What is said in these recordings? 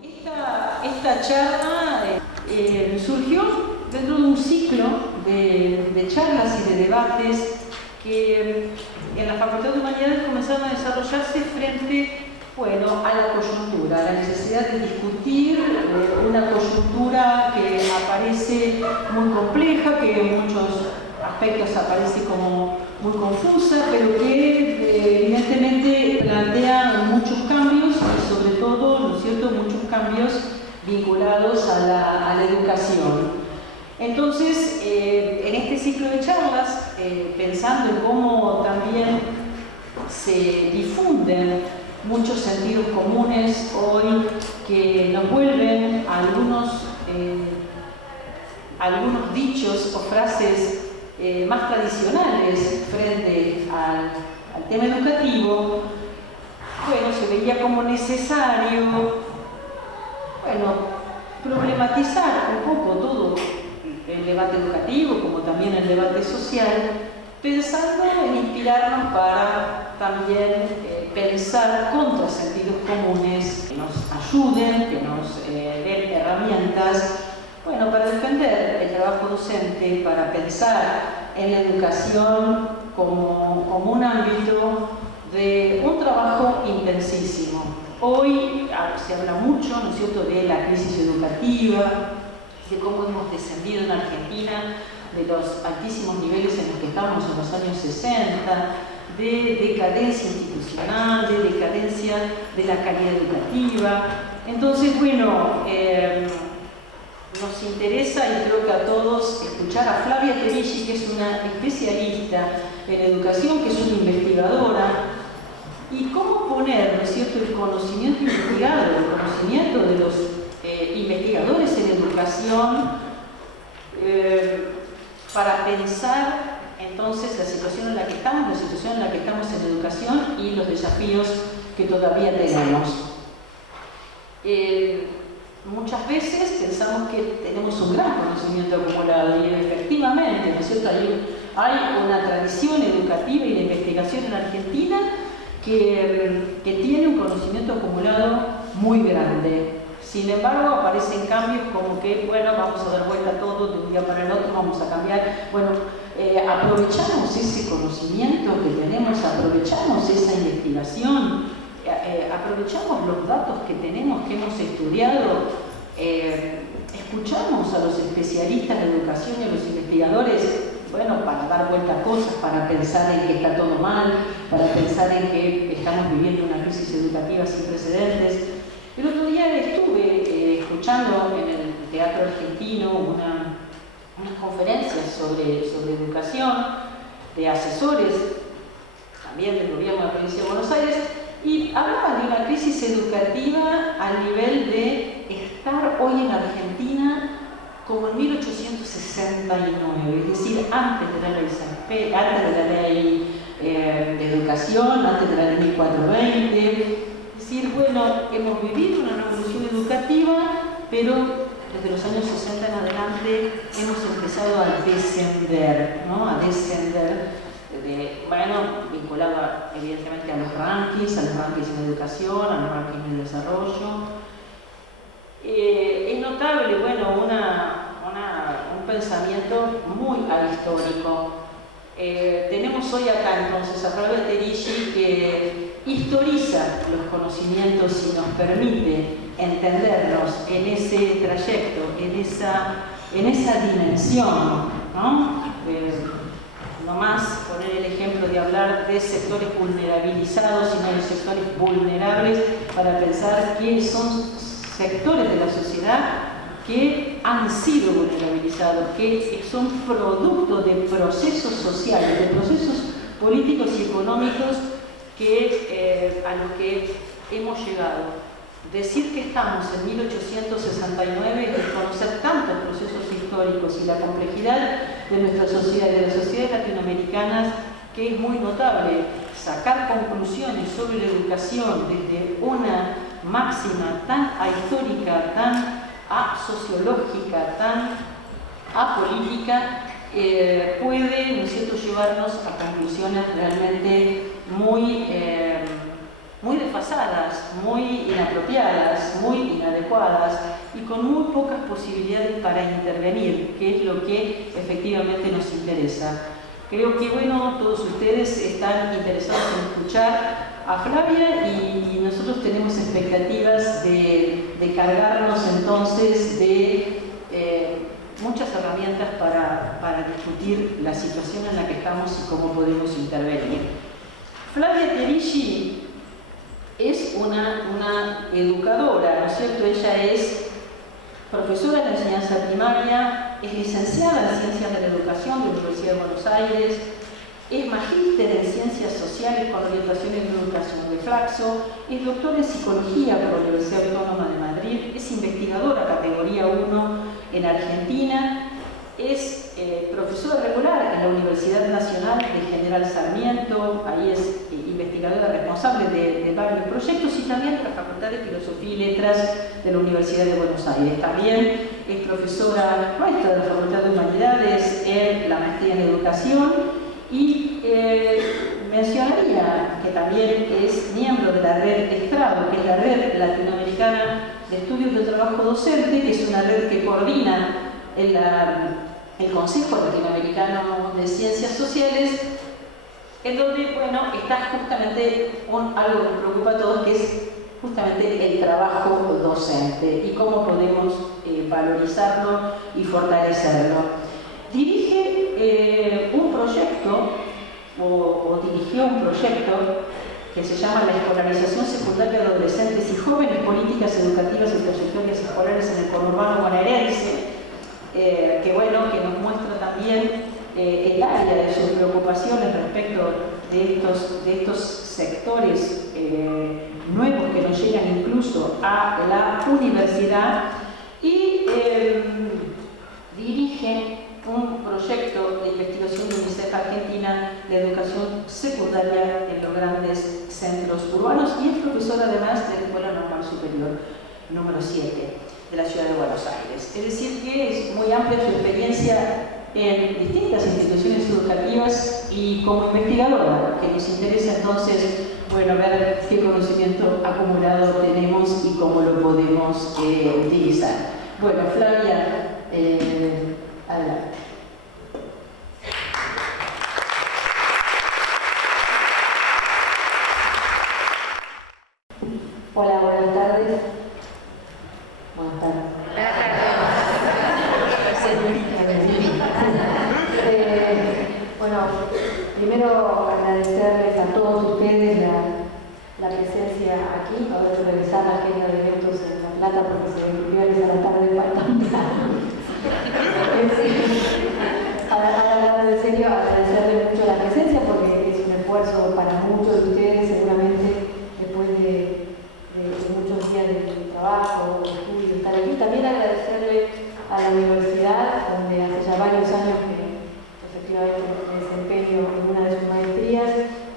Esta charla surgió dentro de un ciclo de charlas y de debates que en la Facultad de Humanidades comenzaron a desarrollarse frente, bueno, a la coyuntura, a la necesidad de discutir una coyuntura que aparece muy compleja, que en muchos aspectos aparece como muy confusa, pero que evidentemente plantea muchos cambios y sobre todo, ¿no es cierto?, muchos cambios vinculados a la educación. Entonces, en este ciclo de charlas, pensando en cómo también se difunden muchos sentidos comunes hoy que nos vuelven a algunos dichos o frases más tradicionales frente al tema educativo, bueno, se veía como necesario, bueno, problematizar un poco todo el debate educativo, como también el debate social, pensando en inspirarnos para también pensar contrasentidos comunes que nos ayuden, que nos den herramientas, bueno, para defender el trabajo docente, para pensar en la educación como un ámbito de un trabajo intensísimo. Hoy se habla mucho, ¿no es cierto?, de la crisis educativa, de cómo hemos descendido en Argentina de los altísimos niveles en los que estábamos en los años 60, de decadencia institucional, de decadencia de la calidad educativa. Entonces, bueno, nos interesa, y creo que a todos, escuchar a Flavia Terilli, que es una especialista en educación, que es una investigadora, y cómo poner, ¿no es cierto?, el conocimiento investigado, el conocimiento de los investigadores en educación para pensar entonces la situación en la que estamos, la situación en la que estamos en educación y los desafíos que todavía tenemos. Muchas veces pensamos que tenemos un gran conocimiento acumulado y efectivamente, ¿no es cierto?, hay una tradición educativa y de investigación en Argentina que tiene un conocimiento acumulado muy grande. Sin embargo, aparecen cambios como que, bueno, vamos a dar vuelta a todo de un día para el otro, vamos a cambiar. Bueno, aprovechamos ese conocimiento que tenemos, aprovechamos esa investigación, aprovechamos los datos que tenemos, que hemos estudiado, escuchamos a los especialistas de educación y a los investigadores, bueno, para dar vuelta a cosas, para pensar en que está todo mal, para pensar en que estamos viviendo una crisis educativa sin precedentes. El otro día estuve escuchando en el Teatro Argentino unas conferencias sobre educación de asesores, también del gobierno de la provincia de Buenos Aires, y hablaban de una crisis educativa al nivel de estar hoy en Argentina como en 1869, es decir, antes de la ley Sampé, antes de la ley de educación, antes de la ley 1420. Es decir, bueno, hemos vivido una revolución educativa, pero desde los años 60 en adelante hemos empezado a descender, ¿no? A descender, bueno, vinculado evidentemente a los rankings en educación, a los rankings en desarrollo. Es notable, bueno, un pensamiento muy ahistórico. Tenemos hoy acá entonces a Flavia Terilli, que historiza los conocimientos y nos permite entendernos en ese trayecto, en esa dimensión, ¿no? No más poner el ejemplo de hablar de sectores vulnerabilizados, sino de sectores vulnerables, para pensar que son sectores de la sociedad que han sido vulnerabilizados, que son producto de procesos sociales, de procesos políticos y económicos a los que hemos llegado. Decir que estamos en 1869 es desconocer tantos procesos históricos y la complejidad de nuestra sociedad, de las sociedades latinoamericanas, que es muy notable. Sacar conclusiones sobre la educación desde una máxima tan ahistórica, tan asociológica, tan apolítica, puede, ¿no es cierto?, llevarnos a conclusiones realmente muy muy desfasadas, muy inapropiadas, muy inadecuadas y con muy pocas posibilidades para intervenir, que es lo que efectivamente nos interesa. Creo que, bueno, todos ustedes están interesados en escuchar a Flavia y nosotros tenemos expectativas de cargarnos entonces de muchas herramientas para discutir la situación en la que estamos y cómo podemos intervenir. Flavia Terici es una educadora, ¿no es cierto? Ella es profesora de enseñanza primaria, es licenciada en Ciencias de la Educación de la Universidad de Buenos Aires, es magíster en Ciencias Sociales con orientación en Educación de Flaxo, es doctora en Psicología por la Universidad Autónoma de Madrid, es investigadora categoría 1 en Argentina, es profesora regular en la Universidad Nacional de General Sarmiento, ahí es investigadora responsable de varios proyectos y también de la Facultad de Filosofía y Letras de la Universidad de Buenos Aires. También es profesora nuestra de la Facultad de Humanidades en la maestría en Educación y mencionaría que también es miembro de la red Estrado, que es la red latinoamericana de estudios del trabajo docente, que es una red que coordina el Consejo Latinoamericano de Ciencias Sociales, en donde, bueno, está justamente algo que nos preocupa a todos, que es justamente el trabajo docente y cómo podemos valorizarlo y fortalecerlo. Dirige un proyecto, o dirigió un proyecto que se llama La escolarización secundaria de adolescentes y jóvenes, políticas educativas y trayectorias escolares en el conurbano bonaerense, que bueno, que nos muestra también el área de sus preocupaciones respecto de estos sectores nuevos que nos llegan incluso a la universidad, y dirige un proyecto de investigación de UNICEF Argentina de educación secundaria en los grandes centros urbanos y es profesora además de la Escuela Normal Superior número 7 de la Ciudad de Buenos Aires. Es decir, que es muy amplia su experiencia en distintas instituciones educativas y como investigadora, que nos interesa entonces, bueno, ver qué conocimiento acumulado tenemos y cómo lo podemos utilizar. Bueno, Flavia, adelante. Hola, buenas tardes. Buenas tardes. Bueno, primero agradecerles a todos ustedes la presencia aquí. Ahora de revisar la agenda de eventos en La Plata porque se viernes a la tarde falta un plan. Hablando en serio, agradecerles mucho la presencia porque es un esfuerzo para muchos de ustedes, seguramente después de muchos días de trabajo, de estudio, estar aquí. También agradecerle a la universidad, donde hace ya varios años que efectivamente me desempeño en una de sus maestrías,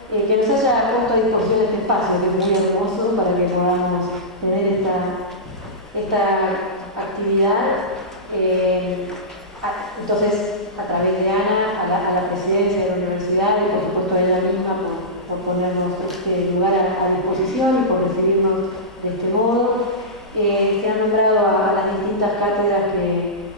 que nos haya puesto a disposición este espacio, que es muy hermoso para que podamos tener esta actividad. Entonces, a través de Ana, a la presidencia de la universidad y por supuesto a ella misma por ponernos este lugar a disposición y por recibirnos de este modo. Se han nombrado a las distintas cátedras que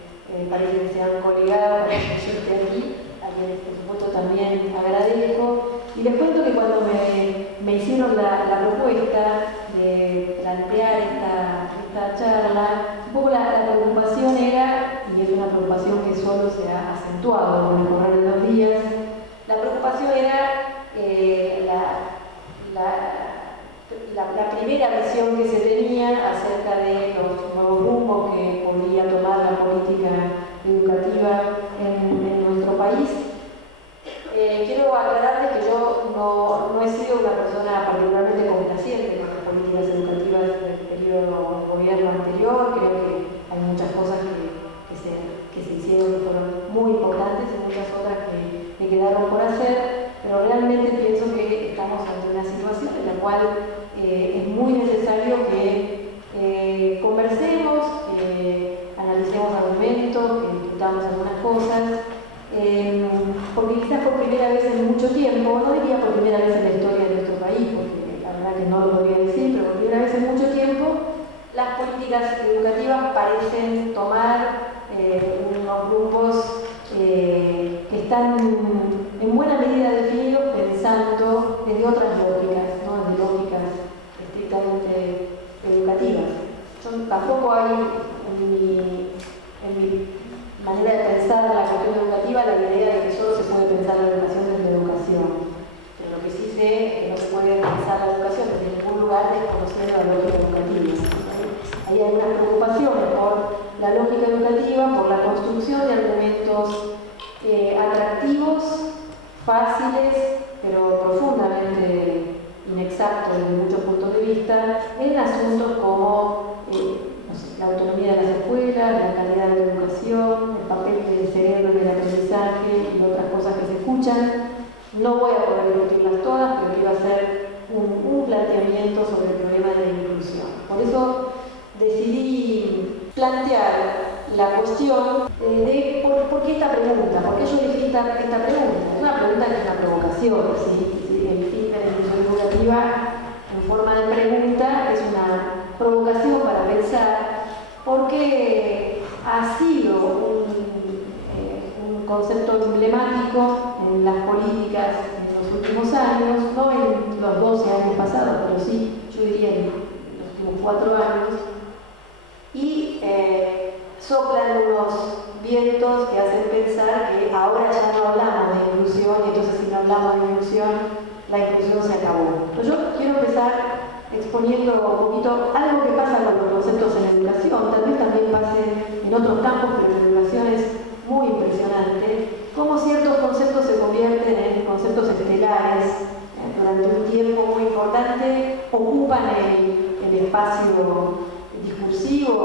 parece que se han colegado para que yo esté aquí, a quienes por supuesto también agradezco. Y les cuento que cuando me hicieron la propuesta de plantear esta charla, un poco la preocupación era, y es una preocupación que solo se ha acentuado con el correr de los días, la preocupación era la primera visión que se tenía acerca de los nuevos rumbos que podría tomar la política educativa en nuestro país. Quiero aclararles que yo no he sido una persona particularmente complaciente con las políticas educativas del periodo de gobierno anterior. Creo que hay muchas cosas que se hicieron que fueron muy importantes y muchas otras que quedaron por hacer, pero realmente pienso que estamos ante una situación en la cual es muy necesario que conversemos, analicemos argumentos, que discutamos algunas cosas, porque quizás por primera vez en mucho tiempo, no diría por primera vez en la historia de nuestro país, porque la verdad que no lo parecen tomar unos grupos que están en buena medida definidos pensando desde otras lógicas, ¿no? Desde lógicas estrictamente educativas. Tampoco hay en mi manera de pensar la cuestión educativa la idea de que solo se puede pensar la educación desde la educación. Pero lo que sí sé es que no se puede pensar la educación desde ningún lugar desconociendo la lógica educativa. Hay algunas preocupaciones por la lógica educativa, por la construcción de argumentos atractivos, fáciles, pero profundamente inexactos desde muchos puntos de vista, en asuntos como la autonomía de las escuelas, la calidad de la educación, el papel del cerebro en el aprendizaje y otras cosas que se escuchan. No voy a poder discutirlas todas, pero quiero hacer un planteamiento sobre el problema de la inclusión. Por eso decidí plantear la cuestión de por qué esta pregunta, por qué yo elegí esta pregunta. Es una pregunta que es una provocación, ¿sí? El fin de la inclusión educativa en forma de pregunta es una provocación para pensar porque ha sido un concepto emblemático en las políticas en los últimos años, no en los 12 años pasados, pero sí, yo diría en los últimos 4 años, y soplan unos vientos que hacen pensar que ahora ya no hablamos de inclusión y entonces si no hablamos de inclusión, la inclusión se acabó. Pero yo quiero empezar exponiendo un poquito algo que pasa con los conceptos en la educación, tal vez también pase en otros campos, pero en la educación es muy impresionante, cómo ciertos conceptos se convierten en conceptos estelares, durante un tiempo muy importante, ocupan el espacio discursivo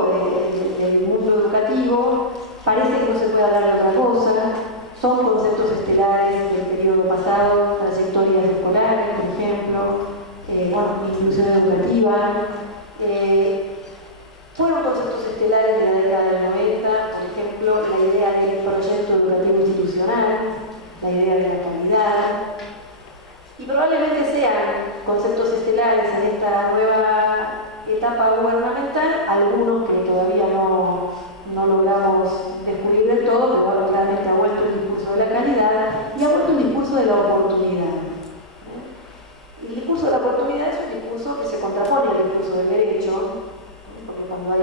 del mundo educativo, parece que no se puede hablar de otra cosa, son conceptos estelares del periodo pasado, trayectorias escolares, por ejemplo, inclusión educativa. Fueron conceptos estelares de la década del 90, por ejemplo, la idea del proyecto educativo institucional, la idea de la calidad, y probablemente sean conceptos estelares en esta nueva etapa gubernamental, algunos que todavía no logramos descubrir del todo, pero realmente ha vuelto el discurso de la calidad y ha vuelto el discurso de la oportunidad. El discurso de la oportunidad es un discurso que se contrapone al discurso del derecho, porque cuando hay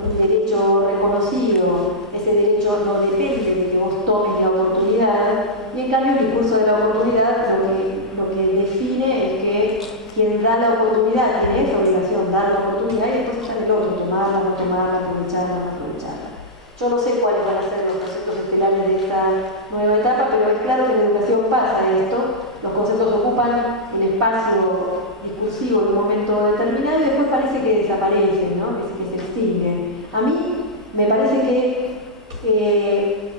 un derecho reconocido, ese derecho no depende de que vos tomes la oportunidad, y en cambio el discurso de la oportunidad lo que define es que quien da la oportunidad tiene esa obligación, dar la oportunidad, y después está el otro, tomarla, no tomarla, aprovecharla, no aprovecharla. Yo no sé cuáles van a ser los conceptos estelares de esta nueva etapa, pero es claro que en la educación pasa esto, los conceptos ocupan el espacio discursivo en un momento determinado y después parece que desaparecen, ¿no? que se extinguen. A mí me parece que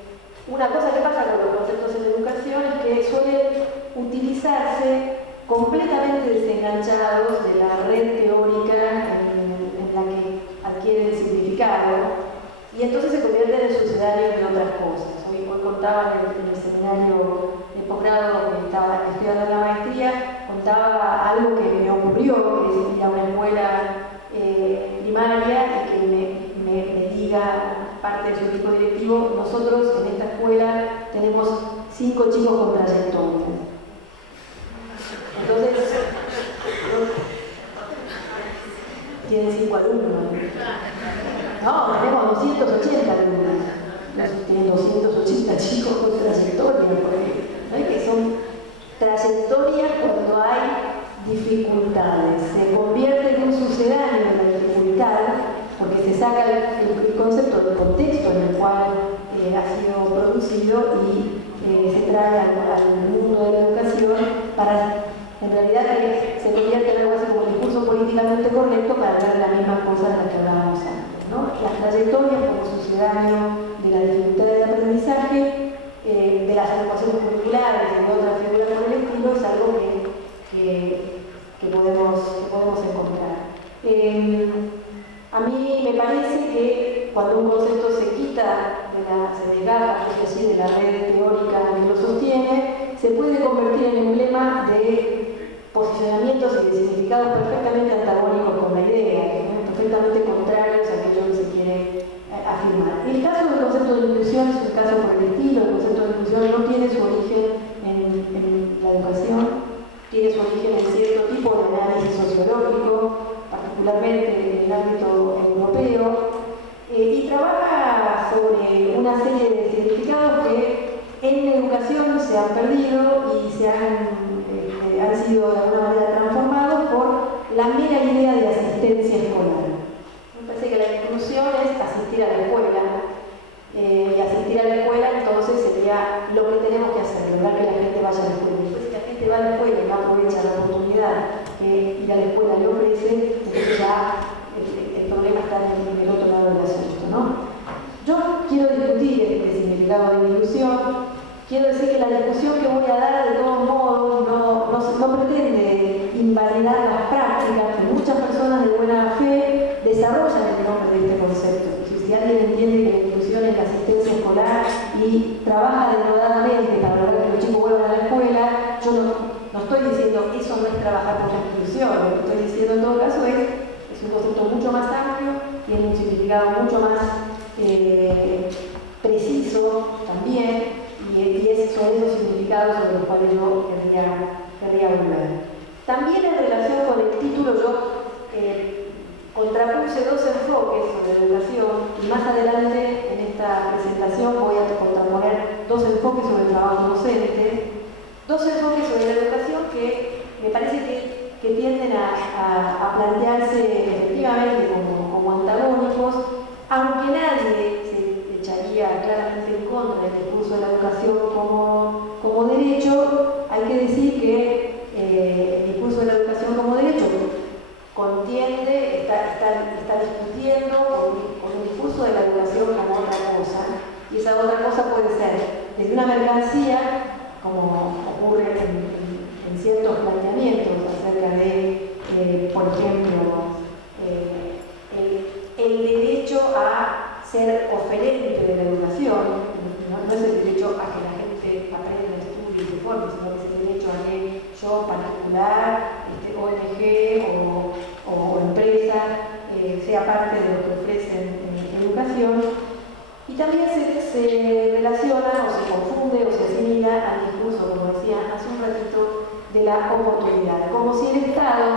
una cosa que pasa con los conceptos en educación es que suelen utilizarse completamente desenganchados de la red teórica en la que adquieren significado y entonces se convierten en sucedanios de otras cosas. Hoy contaba en el seminario de posgrado que estaba estudiando la maestría, contaba algo que me ocurrió, que es ir a una escuela primaria y que me diga parte de su equipo directivo: nosotros en esta escuela tenemos 5 chicos con trayectoria. Entonces, tienen 5 alumnos. No, tenemos 280 alumnos. Tienen 280 chicos con trayectoria, porque ¿no? Que son trayectorias cuando hay dificultades. Se convierte en un sucedáneo de la dificultad, porque se saca el concepto del contexto en el cual ha sido producido y se trae al mundo de la educación para, en realidad, que se convierte en algo así como un discurso políticamente correcto para hablar de las mismas cosas de las que hablábamos antes, ¿no? Las trayectorias como sucedáneo de la dificultad del aprendizaje, de las adecuaciones curriculares y de otras figuras por el estilo, es algo que podemos encontrar. A mí me parece que cuando un concepto se quita, se desgarra, de la red teórica que lo sostiene, se puede convertir en emblema de posicionamientos y de significados perfectamente antagónicos con la idea, inclusión es un caso por el estilo. El concepto de inclusión no tiene su origen en la educación, tiene su origen en cierto tipo de análisis sociológico, particularmente en el ámbito europeo, y trabaja sobre una serie de significados que en la educación se han perdido y han sido de alguna manera transformados por la mera idea de asistencia escolar. Me parece que la inclusión es asistir a la escuela, y asistir a la escuela entonces sería lo que tenemos que hacer, lograr que la gente vaya a la escuela. Después, si la gente va a la escuela y no aprovecha la oportunidad que ir a la escuela le ofrece, entonces ya el problema está en el otro lado del asunto, ¿no? Yo quiero discutir este significado de inclusión. Quiero decir que la discusión que voy a dar, de todos modos, no pretende invalidar las prácticas que muchas personas de buena fe desarrollan en nombre de este concepto. Si alguien entiende que la inclusión es la asistencia escolar y trabaja denodadamente para lograr que los chicos vuelvan a la escuela, yo no estoy diciendo eso no es trabajar por la inclusión. Lo que estoy diciendo en todo caso es un concepto mucho más amplio, tiene un significado mucho más preciso también, y son esos significados sobre los cuales yo querría volver. También en relación con el título, yo contrapuse dos enfoques sobre la educación, y más adelante en esta presentación voy a contraponer dos enfoques sobre el trabajo docente, dos enfoques sobre la educación que me parece que tienden a plantearse efectivamente como antagónicos, aunque nadie se echaría claramente en contra del discurso de la educación como derecho. Hay que decir que el discurso de la educación como derecho contiende, está discutiendo con un discurso de la educación como otra cosa, y esa otra cosa puede ser desde una mercancía, como ocurre en ciertos planteamientos acerca de, por ejemplo, el derecho a ser oferente de la educación. No es el derecho a que la gente aprenda, estudie y se forme, sino que es el derecho a que yo, particular, ONG o empresa, sea parte de lo que ofrecen educación. Y también se relaciona o se confunde o se asimila al discurso, como decía hace un ratito, de la oportunidad, como si el Estado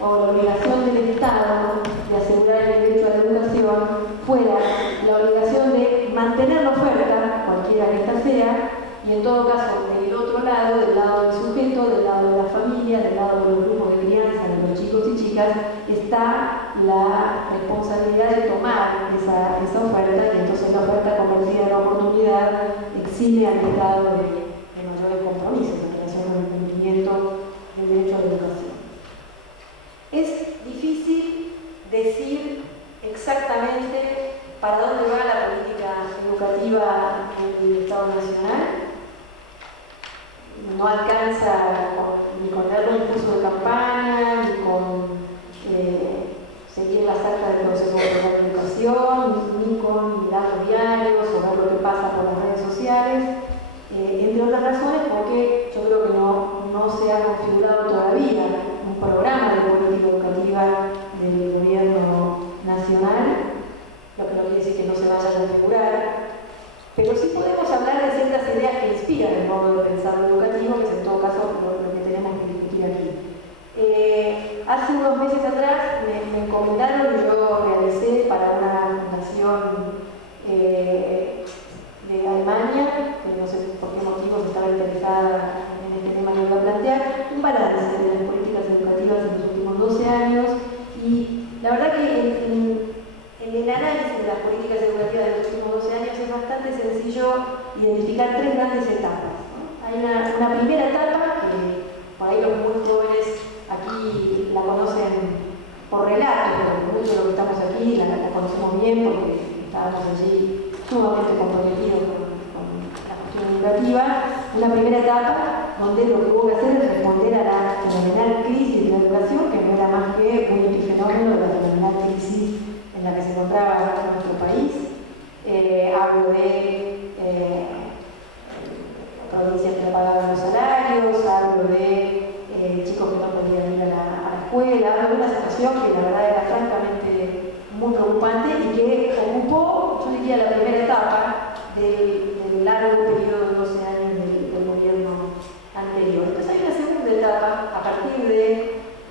o la obligación del Estado de asegurar el derecho a la educación fuera la obligación de mantener la oferta, cualquiera que ésta sea, y en todo caso del otro lado, del lado del sujeto, del lado de la familia, del lado de los grupos de crianza, de los chicos y chicas, está la responsabilidad de tomar esa oferta, y entonces la oferta convertida en oportunidad exime al Estado de mayores compromisos en relación con el cumplimiento del derecho a la educación. Es difícil decir exactamente para dónde va la política educativa en el Estado Nacional. No alcanza ni con darle un curso de campaña, ni con seguir las actas del Consejo Federal de Educación, ni con mirar los diarios o ver lo que pasa por las redes sociales, entre otras razones porque yo creo que no se ha configurado todavía un programa de política educativa del gobierno nacional, lo que no quiere decir que no se vaya a configurar, pero sí podemos hablar de ciertas ideas que inspiran el modo de pensar lo educativo, que es en todo caso lo que tenemos que discutir aquí. Hace unos meses atrás me encomendaron y yo realicé para una fundación de Alemania, que no sé por qué motivos estaba interesada en este tema que voy a plantear, un balance de las políticas educativas en los últimos 12 años, y la verdad que en el análisis de las políticas educativas de los últimos 12 años es bastante sencillo identificar tres grandes etapas, ¿no? Hay una primera etapa que por ahí los muy jóvenes aquí la conocen por relatos, pero muchos de los que estamos aquí la conocemos bien porque estábamos allí sumamente comprometidos con la cuestión educativa. Una primera etapa donde lo que hubo que hacer es responder a la fenomenal crisis de la educación, que no era más que un epifenómeno de la fenomenal crisis en la que se encontraba nuestro país. Hablo de provincias que no pagaban los salarios, hablo de chicos que no podían ir a la escuela, hablo de una situación que la verdad era francamente muy preocupante y que ocupó, yo diría, la primera etapa de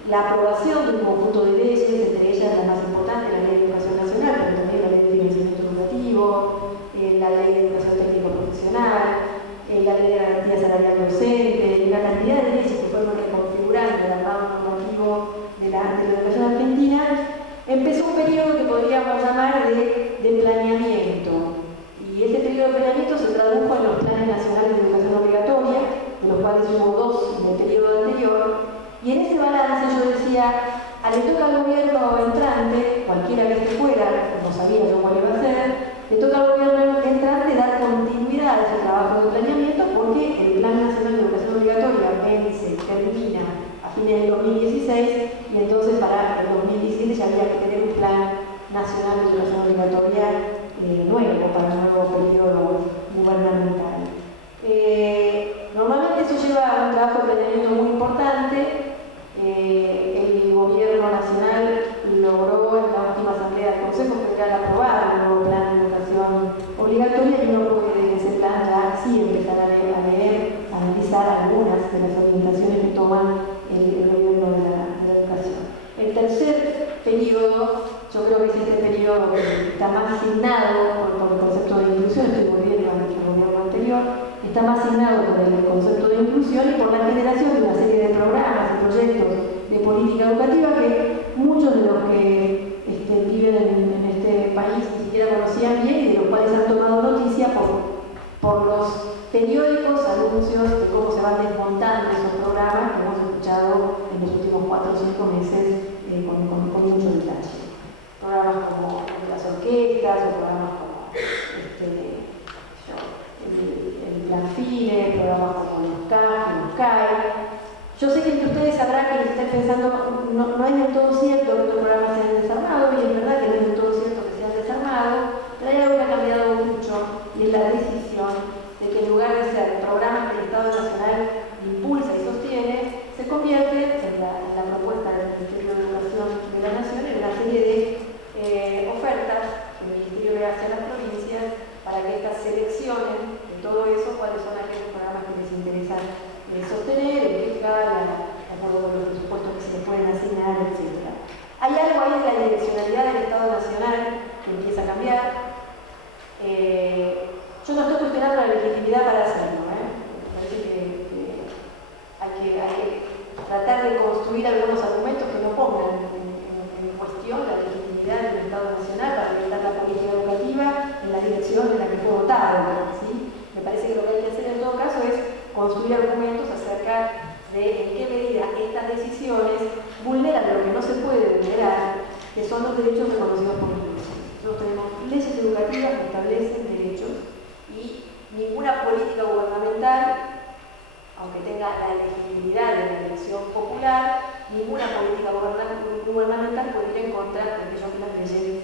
la aprobación de un conjunto de leyes, entre ellas la más importante, la Ley de Educación Nacional, pero también la Ley de Financiamiento Educativo, la Ley de Educación Técnico Profesional, la Ley de Garantía Salarial Docente, la cantidad de leyes que fueron reconfigurando el armado normativo de la educación argentina. Empezó un periodo que podríamos llamar de planeamiento. Y este periodo de planeamiento se tradujo en los planes nacionales de educación obligatoria, de los cuales hubo 2 en el periodo anterior. Y en ese balance yo decía, le toca al gobierno entrante, cualquiera que esté fuera, no sabía yo cuál iba a ser, le toca al gobierno entrante dar continuidad a ese trabajo de planeamiento porque el Plan Nacional de Educación Obligatoria termina a fines del 2016 y entonces para el 2017 ya había que tener un Plan Nacional de Educación Obligatoria nuevo para un nuevo periodo gubernamental. Normalmente eso lleva a un trabajo de planeamiento muy importante. El gobierno nacional logró en la última asamblea del Consejo Federal aprobar un nuevo plan de educación obligatoria y uno puede en ese plan ya sí empezar a leer, a analizar algunas de las orientaciones que toman el gobierno de la educación. El tercer periodo, yo creo que es este periodo que está más asignado por el concepto de inclusión, estoy volviendo al gobierno anterior, está más asignado por el concepto de inclusión y por la generación de una serie de programas y proyectos de política educativa que muchos de los que viven en este país ni siquiera conocían bien y de los cuales han tomado noticia por los periódicos anuncios de cómo se van desmontando esos programas que hemos escuchado en los últimos 4 o 5 meses con mucho detalle. Programas como las orquestas o programas como el Plan FINE, programas como los CAE, los CAE. Yo sé que entre ustedes sabrán que les están pensando, no es del todo cierto que estos programas se hayan desarmado, y es verdad que no es del todo cierto que se han desarmado, pero hay algo que ha cambiado mucho, y es la decisión de que en lugar de ser programas que el Estado Nacional impulsa y sostiene, se convierte en la propuesta del Ministerio de Educación de la Nación en una serie de ofertas que el Ministerio le hace a las provincias para que estas seleccionen de todo eso cuáles son aquellos programas que les interesan sostener, en qué escala, de acuerdo con los presupuestos que se les pueden asignar, etc. Hay algo ahí de la direccionalidad del Estado Nacional que empieza a cambiar. Yo no estoy cuestionando la legitimidad para hacerlo. Me parece que hay que tratar de construir algunos argumentos que no pongan en cuestión la legitimidad del Estado Nacional para orientar la política educativa en la dirección en la que fue votado. ¿Sí? Me parece que lo que hay que hacer en todo caso es construir argumentos acerca de en qué medida estas decisiones vulneran lo que no se puede vulnerar, que son los derechos reconocidos por la Constitución. Nosotros tenemos leyes educativas que establecen derechos y ninguna política gubernamental, aunque tenga la legitimidad de la elección popular, ninguna política gubernamental puede ir en contra de aquello que las leyes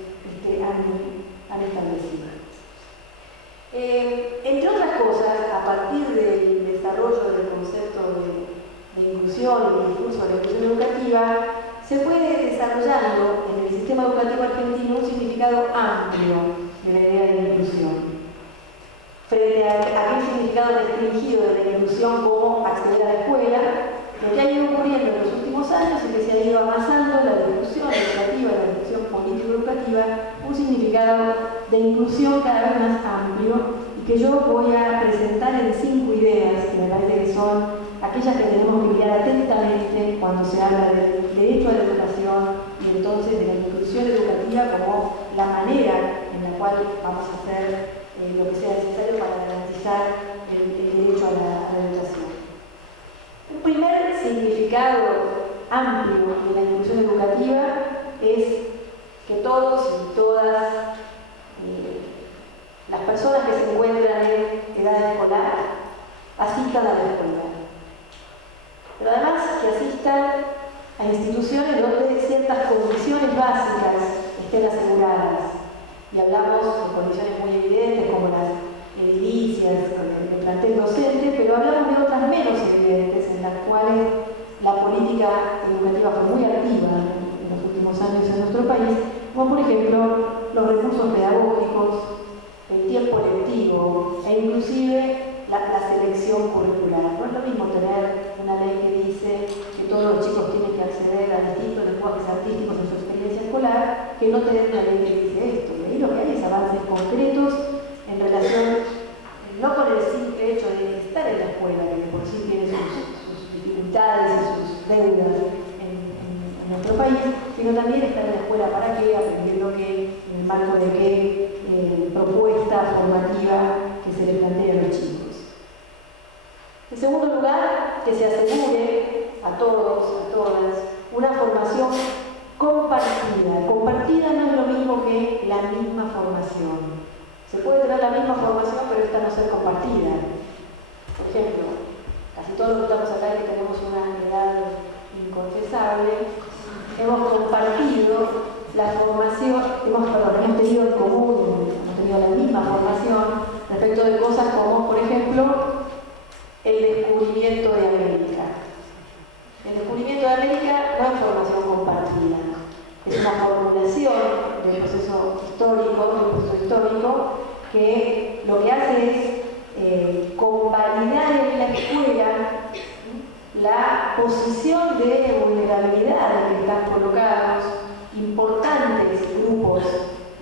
han establecido. Entre otras cosas, a partir del desarrollo del concepto de inclusión y del discurso de la inclusión educativa, se fue desarrollando en el sistema educativo argentino un significado amplio de la idea de inclusión. Frente a aquel significado restringido de la inclusión como acceder a la escuela, lo que ha ido ocurriendo en los últimos años es que se ha ido avanzando en la discusión educativa, en la discusión político-educativa, un significado de inclusión cada vez más amplio y que yo voy a presentar en 5 ideas que me parece que son aquellas que tenemos que mirar atentamente cuando se habla del derecho a la educación y entonces de la inclusión educativa como la manera en la cual vamos a hacer lo que sea necesario para garantizar el derecho a la educación. Un primer significado amplio de la inclusión educativa es que todos y todas las personas que se encuentran en edad escolar asistan a la escuela. Pero además que asistan a instituciones donde ciertas condiciones básicas estén aseguradas. Y hablamos de condiciones muy evidentes como las edilicias, el plantel docente, pero hablamos de otras menos evidentes en las cuales la política educativa fue muy activa en los últimos años en nuestro país, como por ejemplo los recursos pedagógicos, el tiempo lectivo e inclusive la selección curricular. No es lo mismo tener una ley que dice que todos los chicos tienen que acceder a no tener una ley que dice esto. Y ahí lo que hay es avances concretos en relación, no con el simple hecho de estar en la escuela, que por sí tiene sus dificultades y sus deudas en nuestro país, sino también estar en la escuela para qué, aprendiendo qué, en el marco de qué propuesta formativa que se le plantea a los chicos. En segundo lugar, que se asegure a todos, a todas, una formación compartida. Compartida no es lo mismo que la misma formación. Se puede tener la misma formación, pero esta no ser compartida. Por ejemplo, casi todos los que estamos acá que tenemos una edad inconfesable, hemos compartido la formación, hemos tenido en común, hemos tenido la misma formación respecto de cosas como, por ejemplo, el descubrimiento de América. El descubrimiento de América no es formación compartida, es una formulación del proceso histórico, que lo que hace es convalidar en la escuela la posición de vulnerabilidad en que están colocados importantes grupos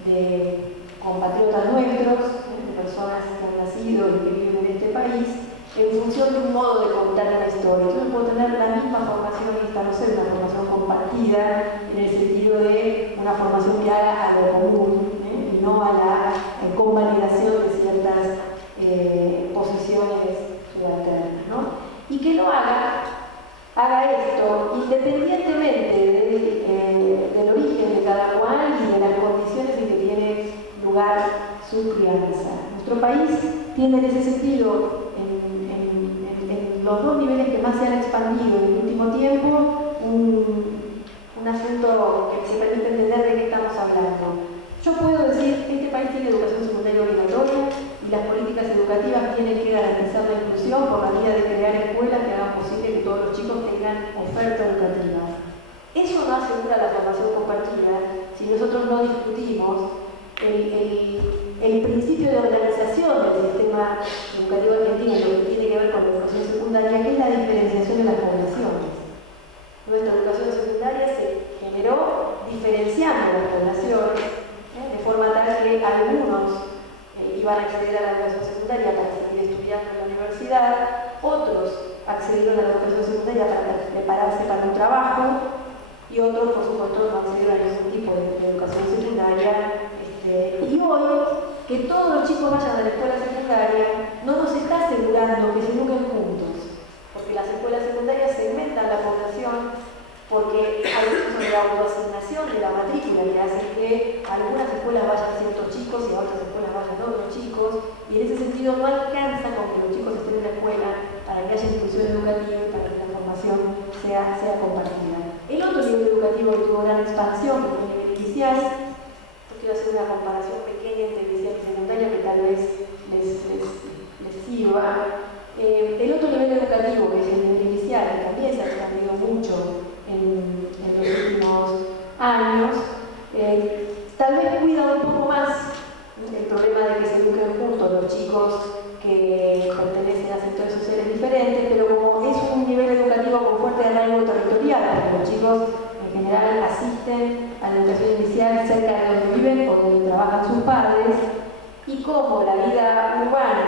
de compatriotas nuestros, de personas que han nacido y que viven en este país, en función de un modo de contar la historia. Entonces puedo tener la misma formación y esta no ser una formación compartida en el sentido de una formación que haga a lo común, y no a la convalidación de ciertas posiciones subalternas, ¿no? Y que lo haga esto independientemente del origen de cada cual y de las condiciones en que tiene lugar su crianza. Nuestro país tiene en ese sentido, en los dos niveles que más se han expandido en el último tiempo, un asunto que se permite entender de qué estamos hablando. Yo puedo decir que este país tiene educación secundaria obligatoria y las políticas educativas tienen que garantizar la inclusión por la vía de crear escuelas que hagan posible que todos los chicos tengan oferta educativa. Eso no asegura la formación compartida si nosotros no discutimos el principio de organización del sistema educativo argentino, lo que tiene que ver con la educación secundaria, que es la diferenciación de las poblaciones. Nuestra educación secundaria se generó diferenciando las poblaciones, de forma tal que algunos iban a acceder a la educación secundaria para seguir estudiando en la universidad, otros accedieron a la educación secundaria para prepararse para un trabajo y otros, por supuesto, no accedieron a ningún tipo de educación secundaria. Y hoy, que todos los chicos vayan a la escuela secundaria, no nos está asegurando que se eduquen juntos, porque las escuelas secundarias segmentan la población, porque hay un uso de la autoasignación de la matrícula que hace que a algunas escuelas vayan ciertos chicos y a otras escuelas vayan otros chicos, y en ese sentido no alcanza con que los chicos estén en la escuela para que haya inclusión educativa y para que la formación sea compartida. El otro nivel educativo que tuvo gran expansión, que fue el nivel inicial, quiero hacer una comparación pequeña entre inicial y secundaria que tal vez les sirva. El otro nivel educativo, que es el nivel inicial, que también se ha expandido mucho en los últimos años, tal vez cuida un poco más el problema de que se eduquen juntos los chicos que pertenecen a sectores sociales diferentes, pero como es un nivel educativo con fuerte arraigo territorial, porque los chicos en general asisten a la educación inicial cerca de donde viven o donde trabajan sus padres, y como la vida urbana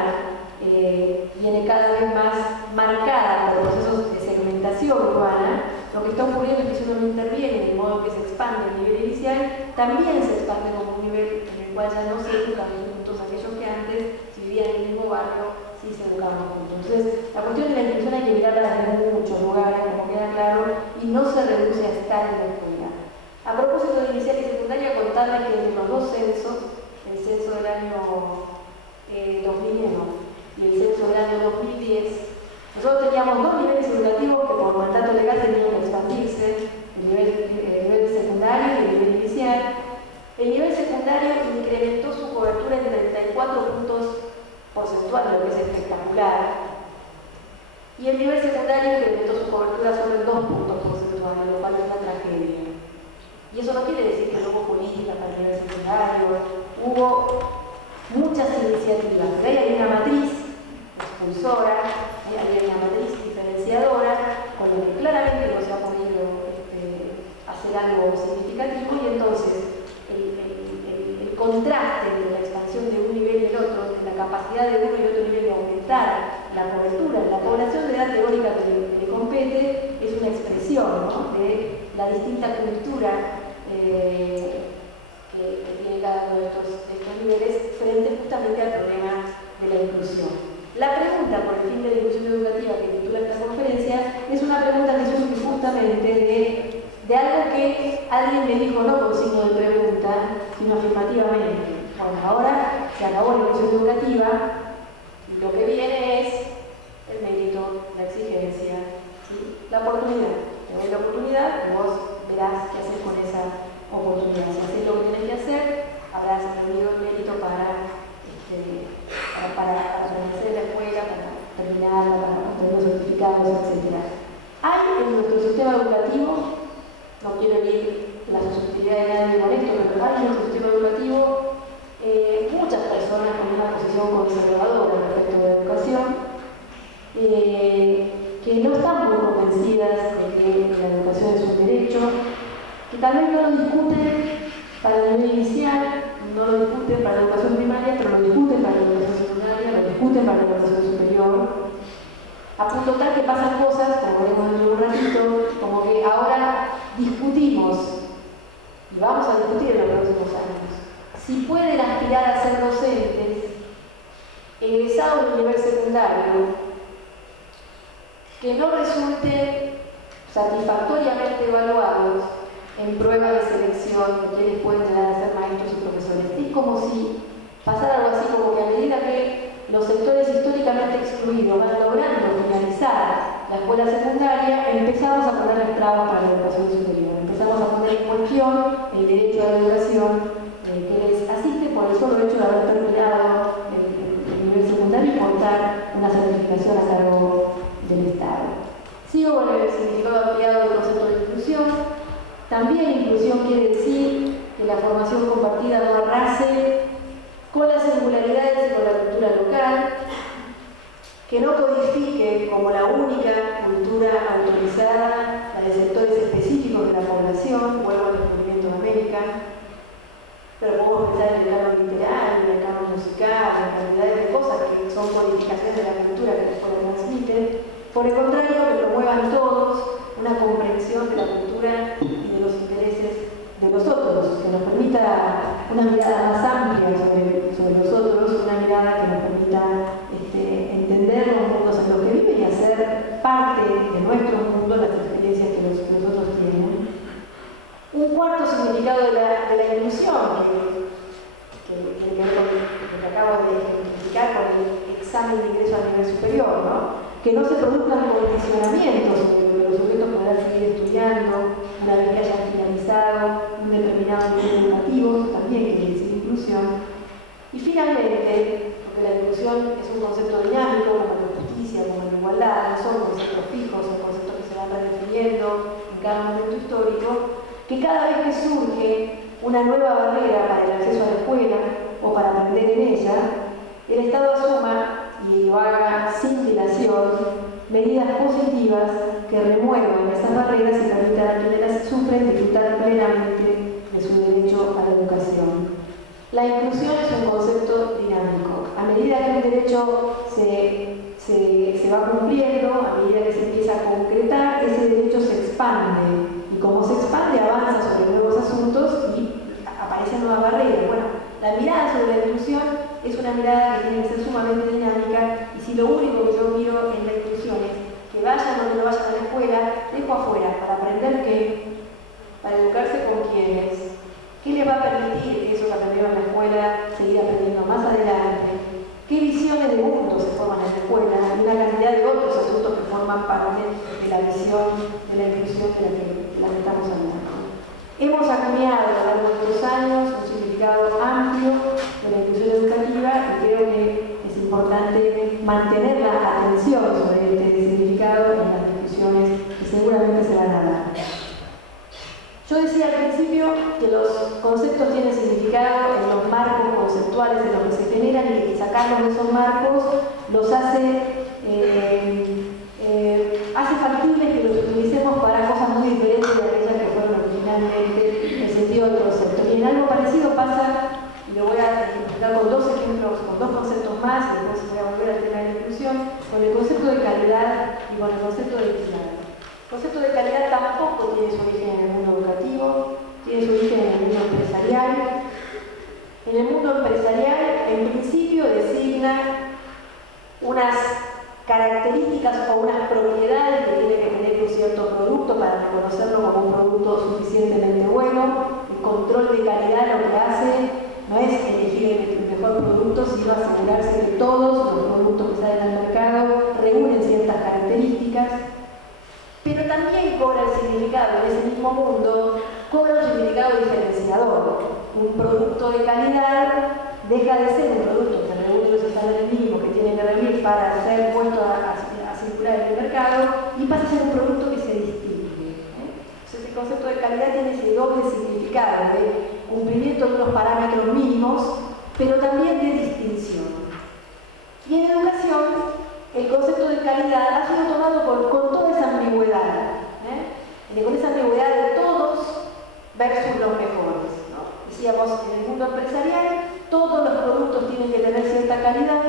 viene cada vez más marcada por procesos de segmentación urbana, lo que está ocurriendo es que si uno no interviene, de modo que se expande el nivel inicial, también se expande como un nivel en el cual ya no se educan juntos aquellos que antes, si vivían en el mismo barrio, sí se educaban juntos. Entonces, la cuestión de la inclusión hay que mirarla desde muchos lugares, como queda claro, y no se reduce a estar en la escuela. A propósito de inicial y secundaria, contarles que entre los dos censos, el censo del año 2001 y el censo del año 2010, nosotros teníamos dos niveles educativos que por mandato legal tenían que expandirse, el nivel secundario y el nivel inicial. El nivel secundario incrementó su cobertura en 34 puntos porcentuales, lo que es espectacular. Y el nivel secundario incrementó su cobertura solo en 2 puntos porcentuales, lo cual es una tragedia. Y eso no quiere decir que no hubo políticas para el nivel secundario, hubo muchas iniciativas, pero ahí hay una matriz expulsora, hay una matriz diferenciadora, con lo que claramente no se ha podido hacer algo significativo, y entonces el distinta cultura que tiene cada uno de estos niveles frente justamente al problema de la inclusión. La pregunta por el fin de la inclusión educativa que titula esta conferencia es una pregunta que surge justamente de algo que alguien me dijo no con signo de pregunta, sino afirmativamente. Bueno, ahora se acabó la inclusión educativa y lo que viene es el mérito, la exigencia, ¿sí? La oportunidad. Te doy la oportunidad y vos verás qué haces con esa oportunidad. Si haces lo que tienes que hacer, habrás reunido el mérito para permanecer en la escuela, para terminarla, para obtener los certificados, etc. Hay en nuestro sistema educativo, no quiero herir la susceptibilidad de nadie con esto, pero hay en nuestro sistema educativo muchas personas con una posición conservadora respecto de la educación, que no están muy convencidas de que la educación es un derecho, que tal vez no lo discuten para el nivel inicial, no lo discuten para la educación primaria, pero lo discuten para la educación secundaria, lo discuten para la educación superior, a punto tal que pasan cosas, como veremos dentro de un ratito, como que ahora discutimos, y vamos a discutir en los próximos años, si pueden aspirar a ser docentes egresados del nivel secundario que no resulten satisfactoriamente evaluados en pruebas de selección de quienes pueden llegar a ser maestros y profesores. Es como si pasara algo así, como que a medida que los sectores históricamente excluidos van logrando finalizar la escuela secundaria, empezamos a ponerles trabas para la educación superior, empezamos a poner en cuestión el derecho a la educación que les asiste por el solo hecho de haber terminado el nivel secundario y contar una certificación a cargo del Estado. Sigo con el significado ampliado del concepto de inclusión. También inclusión quiere decir que la formación compartida no arrase con las singularidades y con la cultura local, que no codifique como la única cultura autorizada la de sectores específicos de la población, vuelvo al descubrimiento de América, pero podemos pensar en el canon literario, en el canon musical, en cantidades de cosas que son codificaciones de la cultura que la escuela transmite. Por el contrario, que promuevan todos una comprensión de la cultura y de los intereses de los otros, que nos permita una mirada más amplia sobre los otros, una mirada que nos permita entender los mundos en los que viven y hacer parte de nuestro mundo las experiencias que los otros tienen. Un cuarto significado de la inclusión, que tiene que ver con lo que acabo de ejemplificar con el examen de ingreso a nivel superior, ¿no? Que no se produzcan condicionamientos sobre lo que los sujetos podrán seguir estudiando una vez que hayan finalizado un determinado nivel educativo, también quiere decir inclusión. Y finalmente, porque la inclusión es un concepto dinámico, como la justicia, como la igualdad, no son conceptos fijos, son conceptos que se van redefiniendo en cada momento histórico, que cada vez que surge una nueva barrera para el acceso a la escuela o para aprender en ella, el Estado asuma y lo haga sin dilación medidas positivas que remuevan esas barreras y permitan a quienes las sufren disfrutar plenamente de su derecho a la educación. La inclusión es un concepto dinámico. A medida que un derecho se va cumpliendo, a medida que se empieza a concretar, ese derecho se expande. Y como se expande, avanza sobre nuevos asuntos y aparecen nuevas barreras. Bueno, la mirada sobre la inclusión es una mirada que tiene que ser sumamente dinámica, y si lo único que yo miro en la inclusión es que vayan o que no vayan a la escuela, dejo afuera para aprender qué, para educarse con quiénes, qué les va a permitir eso que aprendieron en la escuela seguir aprendiendo más adelante, qué visiones de mundo se forman en la escuela y una cantidad de otros asuntos que forman parte de la visión de la inclusión de la que estamos hablando. Hemos acuñado a lo largo de estos años un significado amplio de la inclusión educativa y creo que es importante mantener la atención sobre este significado en las discusiones que seguramente se van a dar. Yo decía al principio que los conceptos tienen significado en los marcos conceptuales en los que se generan, y sacarlos de esos marcos los hace factible que los utilicemos para cosas muy diferentes de aquellas que fueron originalmente el sentido del concepto. Y en algo parecido pasa, y lo voy a explicar con dos ejemplos, con dos conceptos más, y después voy a volver al tema de la inclusión, con el concepto de calidad y con el concepto de equidad. Con concepto de calidad tampoco tiene su origen en el mundo educativo, tiene su origen en el mundo empresarial. En el mundo empresarial, en principio, designa unas características o unas propiedades que tiene que tener un cierto producto para reconocerlo como un producto suficientemente bueno. El control de calidad lo que hace no es elegir el mejor producto, sino asegurarse que todos los productos que salen al mercado reúnen ciertas características. Pero también cobra el significado en ese mismo mundo, cobra un significado diferenciador. Un producto de calidad deja de ser un producto que reúne los estándares mínimos que tiene que reunir para ser puesto a circular en el mercado y pasa a ser un producto que se distingue. Entonces el concepto de calidad tiene ese doble significado de cumplimiento de unos parámetros mínimos, pero también de distinción. Y en educación, el concepto de calidad ha sido tomado con toda esa ambigüedad, con esa ambigüedad de todos versus los mejores. Decíamos, en el mundo empresarial, todos los productos tienen que tener cierta calidad,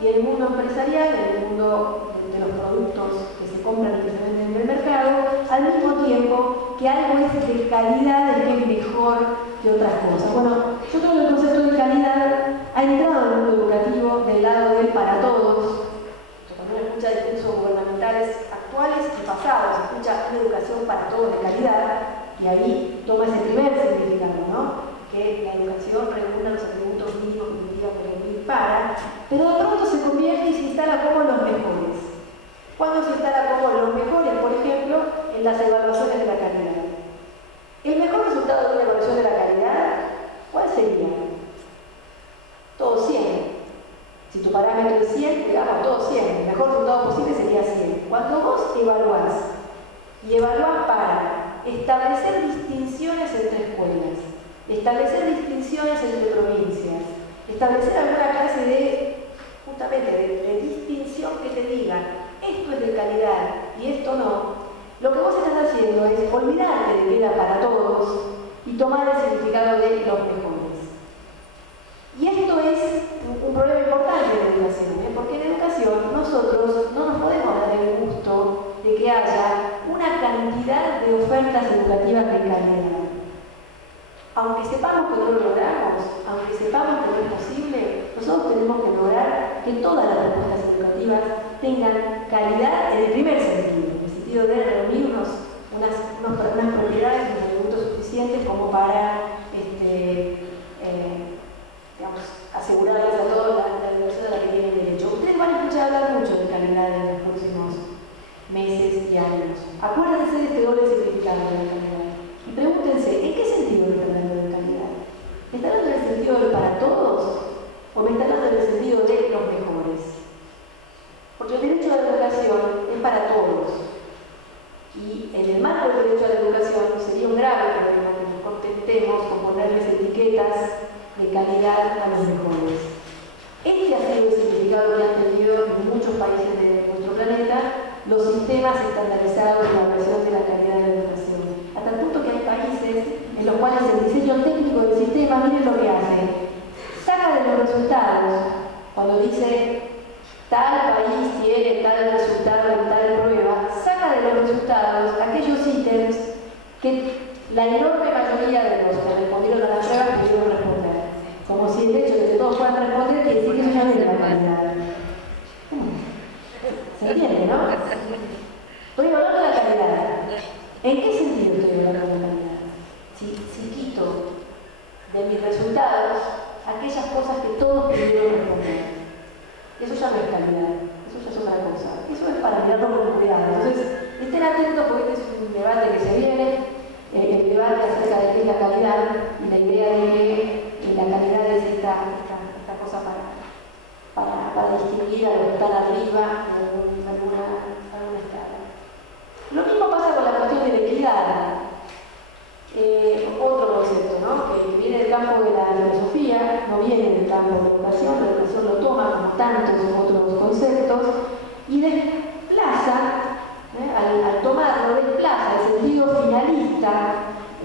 y en el mundo empresarial, en el mundo de los productos que se compran y que se venden en el mercado, al mismo tiempo que algo es de calidad es que es mejor que otras cosas. Bueno, yo creo que el concepto de calidad ha entrado en el mundo educativo del lado del para todos. Cuando uno escucha discursos gubernamentales actuales y pasados, se escucha una educación para todos de calidad, y ahí toma ese primer significado, ¿no? Que la educación regula los atributos mínimos que tendría que reunir para, pero de pronto se convierte y se instala como los mejores. ¿Cuándo se instala como los mejores? Por ejemplo, en las evaluaciones de la calidad. ¿El mejor resultado de una evaluación de la calidad, cuál sería? Todo 100. Si tu parámetro es 100, digamos todo 100. El mejor resultado posible sería 100. Cuando vos evaluás, y evaluás para establecer distinciones entre escuelas, establecer distinciones entre provincias, establecer alguna clase de, justamente, de distinción que te diga esto es de calidad y esto no, lo que vos estás haciendo es olvidarte de que era para todos y tomar el significado de los mejores. Y esto es un problema importante en la educación, porque en educación nosotros no nos podemos dar el gusto de que haya una cantidad de ofertas educativas de calidad. Aunque sepamos que no lo logramos, aunque sepamos que no es posible, nosotros tenemos que lograr que todas las respuestas educativas tengan calidad en el primer sentido, en el sentido de reunir unas propiedades, unos atributos suficientes como para digamos, asegurarles a todos la educación a la que tienen derecho. Ustedes van a escuchar hablar mucho de calidad en los próximos meses y años. Acuérdense de este doble significado de la calidad. Y pregúntense, ¿en qué sentido me está hablando de calidad? ¿Me está hablando en el sentido de para todos? ¿O me está hablando en el sentido de los mejores? Porque el derecho a la educación es para todos. Y en el marco del derecho a la educación sería un grave problema que nos contentemos con ponerles etiquetas de calidad a los mejores. Este ha sido el significado que han tenido en muchos países de nuestro planeta los sistemas estandarizados de la evaluación de la calidad de la educación. Hasta el punto que hay países en los cuales el diseño técnico del sistema, miren lo que hace, saca de los resultados, cuando dice tal país tiene tal resultado en tal prueba, saca de los resultados aquellos ítems que la enorme mayoría de los que respondieron a la prueba pudieron responder. Como si el hecho de que todos puedan responder quiere decir que eso ya no es la calidad. ¿Se entiende, no? Estoy hablando de la calidad. ¿En qué sentido estoy hablando de la calidad? Si quito de mis resultados aquellas cosas que todos pudieron responder. Eso ya no es calidad, eso ya es otra cosa. Eso es para mirarlo con cuidado. Entonces, estén atentos porque este es un debate que se viene, el debate acerca de qué es la calidad y la idea de que la calidad es esta cosa para distinguir a los que están arriba en alguna escala. Lo mismo pasa con la cuestión de la equidad. Otro concepto, ¿no? Que viene del campo de la filosofía, no viene del campo de la educación lo toma como tantos otros conceptos y desplaza, al tomarlo, desplaza el sentido finalista,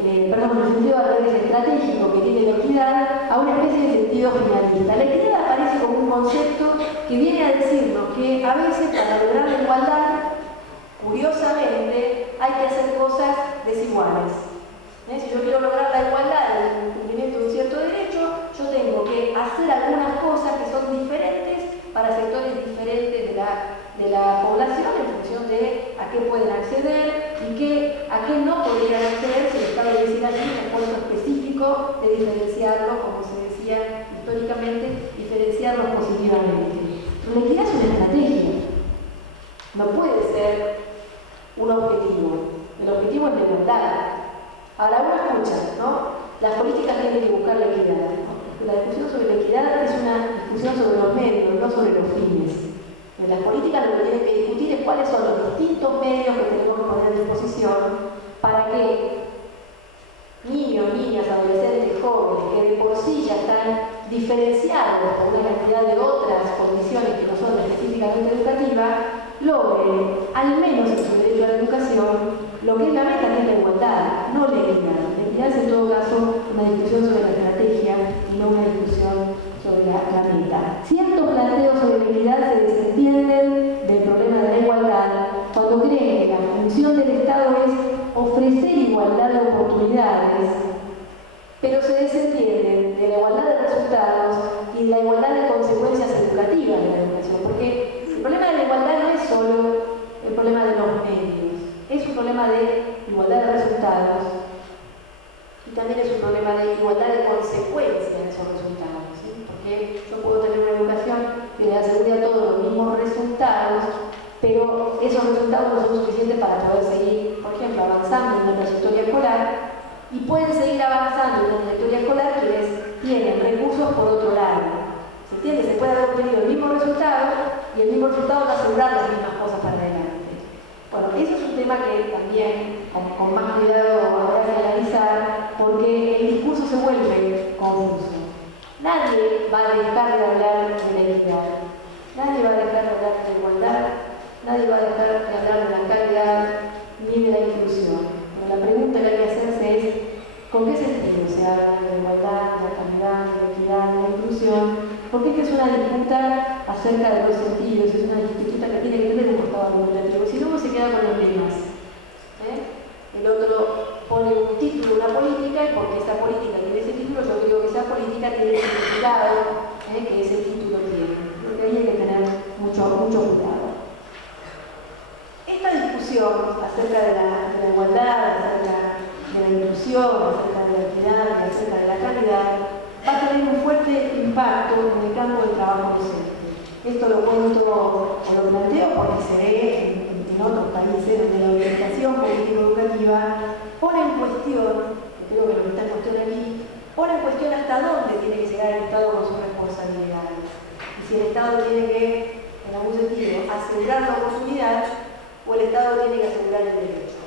el sentido al revés estratégico que tiene la equidad a una especie de sentido finalista. La equidad aparece como un concepto que viene a decirnos que a veces para lograr la igualdad, curiosamente, hay iguales. Si yo quiero lograr la igualdad, el cumplimiento de un cierto derecho, yo tengo que hacer algunas cosas que son diferentes para sectores diferentes de la población en función de a qué pueden acceder y a qué no podrían acceder si el Estado decide allí un esfuerzo específico de diferenciarlos, como se decía históricamente, diferenciarlos positivamente. La equidad es una estrategia, no puede ser un objetivo. El objetivo es la igualdad. Ahora uno escucha, ¿no? Las políticas tienen que buscar la equidad. La discusión sobre la equidad es una discusión sobre los medios, no sobre los fines. En las políticas lo que tienen que discutir es cuáles son los distintos medios que tenemos que poner a disposición para que niños, niñas, adolescentes, jóvenes, que de por sí ya están diferenciados por una cantidad de otras condiciones que no son específicamente educativas, logren, al menos en su derecho a la educación, lo que es la meta, que es la igualdad, no la equidad. La equidad es en todo caso una discusión sobre la estrategia y no una discusión sobre la meta. Ciertos planteos sobre la equidad se desentienden del problema de la igualdad cuando creen que la función del Estado es ofrecer igualdad de oportunidades, pero se desentienden de la igualdad de resultados y de la igualdad de consecuencias educativas de la educación, porque el problema de la igualdad no es solo el problema de los medios, es un problema de igualdad de resultados y también es un problema de igualdad de consecuencias de esos resultados, ¿sí? Porque yo puedo tener una educación que le asegure a todos los mismos resultados, pero esos resultados no son suficientes para poder seguir, por ejemplo, avanzando en la trayectoria escolar, y pueden seguir avanzando en la trayectoria escolar quienes tienen recursos por otro lado. ¿Se entiende? Se puede haber obtenido el mismo resultado y el mismo resultado va a asegurar las mismas cosas para adelante. Bueno, eso es un tema que también con más cuidado habrá que analizar, porque el discurso se vuelve confuso. Nadie va a dejar de hablar de la equidad, nadie va a dejar de hablar de la igualdad, nadie va a dejar de hablar de la calidad ni de la inclusión. Pero la pregunta que hay que hacerse es, ¿con qué sentido se habla de la igualdad, de la calidad, de la equidad, de la inclusión? Porque esta es una disputa acerca de los sentidos, es una disputa que tiene que tener un costado argumentativo, si no uno se queda con los lemas. El otro pone un título, una política, y porque esa política tiene ese título, yo digo que esa política tiene el significado que ese título tiene. Porque ahí hay que tener mucho cuidado. Esta discusión acerca de la igualdad, acerca de la inclusión, acerca de la equidad, acerca de la calidad, va a tener un fuerte impacto en el campo del trabajo docente. Esto lo cuento o lo planteo porque se ve en otros países donde la orientación político-educativa pone en cuestión, creo que no está en cuestión aquí, pone en cuestión hasta dónde tiene que llegar el Estado con sus responsabilidades. Y si el Estado tiene que, en algún sentido, asegurar la oportunidad, o el Estado tiene que asegurar el derecho.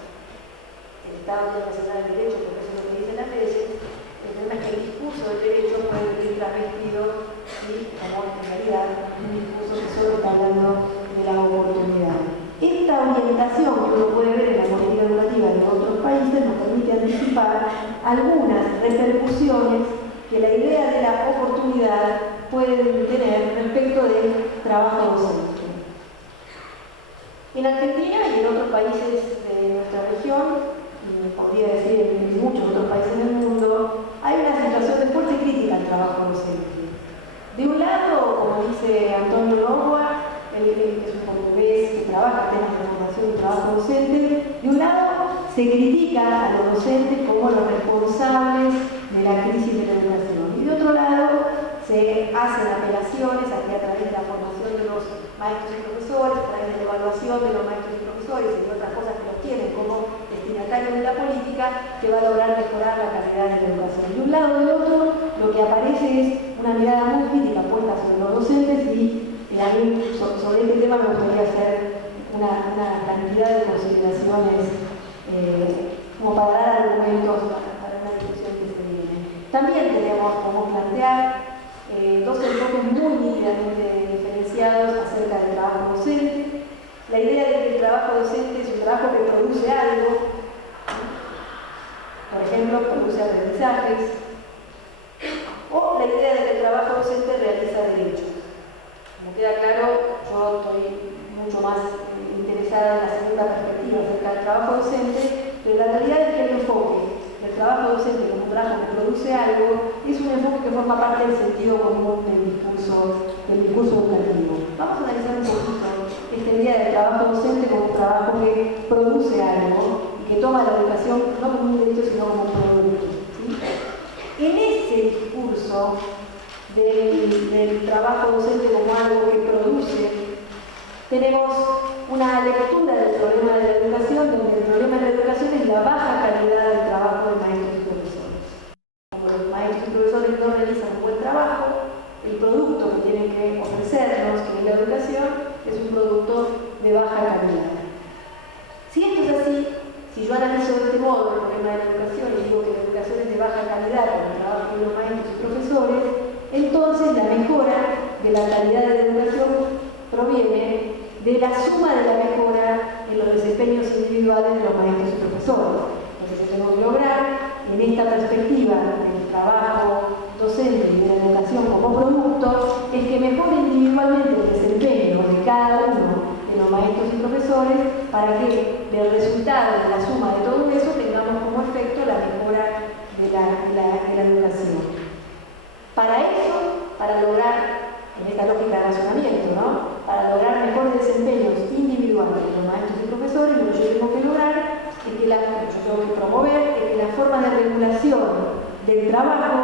El Estado tiene que asegurar el derecho porque eso es lo que dicen las leyes. El problema es que el discurso del derecho puede venir travestido y, como en realidad, un discurso que solo está hablando de la oportunidad. Esta orientación que uno puede ver en la política educativa de otros países nos permite anticipar algunas repercusiones que la idea de la oportunidad puede tener respecto del trabajo docente. En Argentina y en otros países de nuestra región, y podría decir en muchos otros países del mundo, hay una situación de fuerte crítica al trabajo docente. De un lado, como dice Antonio Novoa, él que es un portugués que trabaja en temas de formación y trabajo docente, de un lado se critica a los docentes como los responsables de la crisis de la educación, y de otro lado se hacen apelaciones a que a través de la formación de los maestros y profesores, a través de la evaluación de los maestros y profesores y de otras cosas que los tienen como destinatarios de la política, que va a lograr mejorar la calidad de la educación. De un lado y del otro, lo que aparece es una mirada muy crítica puesta sobre los docentes, y sobre este tema me gustaría hacer una cantidad de consideraciones como para dar argumentos para una discusión que se viene. También tenemos como plantear dos enfoques muy nítidamente diferenciados acerca del trabajo docente. La idea de que el trabajo docente es un trabajo que produce algo, por ejemplo, produce aprendizajes, o la idea de que el trabajo docente realiza derechos. Como queda claro, yo estoy mucho más interesada en la segunda perspectiva acerca del trabajo docente, pero la realidad es que el enfoque trabajo docente como un trabajo que produce algo es un enfoque que forma parte del sentido común del discurso educativo. Vamos a analizar un poquito esta idea del trabajo docente como un trabajo que produce algo y que toma la educación no como un derecho sino como un producto, ¿sí? En ese discurso del trabajo docente como algo que produce, tenemos una lectura del problema de la educación, donde el problema de la educación es la baja calidad del trabajo de maestros y profesores. Como los maestros y profesores no realizan un buen trabajo, el producto que tienen que ofrecernos, que es la educación, es un producto de baja calidad. Si esto es así, si yo analizo de este modo el problema de la educación y digo que la educación es de baja calidad por el trabajo de los maestros y profesores, entonces la mejora de la calidad de la educación proviene de la suma de la mejora en los desempeños individuales de los maestros y profesores. Lo que tenemos que lograr en esta perspectiva del trabajo docente y de la educación como producto es que mejore individualmente el desempeño de cada uno de los maestros y profesores para que del resultado de la suma de todo eso tengamos como efecto la mejora de la educación. Para eso, para lograr, en esta lógica de razonamiento, ¿no? Para lograr mejores desempeños individuales de los maestros y profesores, lo que yo tengo que lograr es que yo tengo que promover es que las formas de regulación del trabajo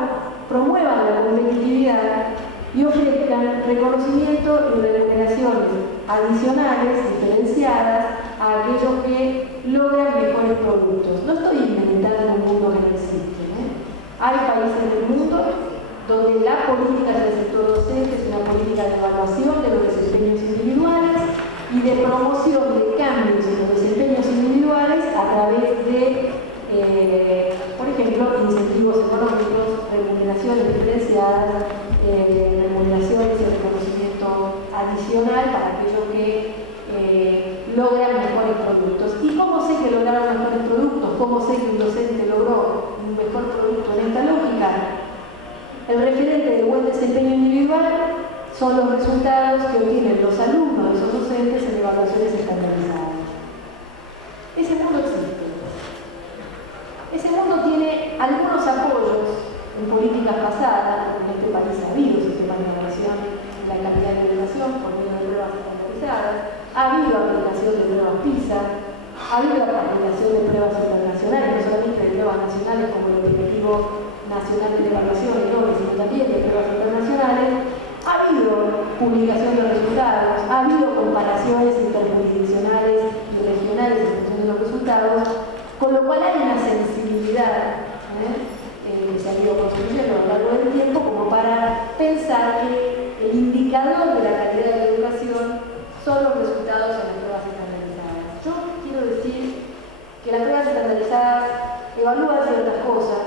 promuevan la competitividad y ofrezcan reconocimiento y remuneraciones adicionales, diferenciadas, a aquellos que logran mejores productos. No estoy inventando un mundo que no existe, ¿eh? Hay países del mundo donde la política del sector docente es una política de evaluación de los desempeños individuales y de promoción de cambios en los desempeños individuales a través de, por ejemplo, incentivos económicos, remuneraciones diferenciadas, remuneraciones y reconocimiento adicional para aquellos que logran mejores productos. ¿Y cómo sé que lograron mejores productos? ¿Cómo sé que un docente logró un mejor producto en esta lógica? El referente de buen desempeño individual son los resultados que obtienen los alumnos de esos docentes en evaluaciones estandarizadas. Ese mundo existe. Ese mundo tiene algunos apoyos en políticas pasadas, en este país ha habido sistemas de evaluación en la calidad de educación por medio de pruebas estandarizadas, ha habido aplicación de pruebas PISA, ha habido aplicación de pruebas internacionales, no solamente de pruebas nacionales como el objetivo nacional de evaluación y normas, sino también de pruebas internacionales. Ha habido publicación de resultados, ha habido comparaciones interjurisdiccionales y regionales en función de los resultados, con lo cual hay una sensibilidad que se ha ido construyendo a lo largo del tiempo como para pensar que el indicador de la calidad de la educación son los resultados en las pruebas estandarizadas. Yo quiero decir que las pruebas estandarizadas evalúan ciertas cosas,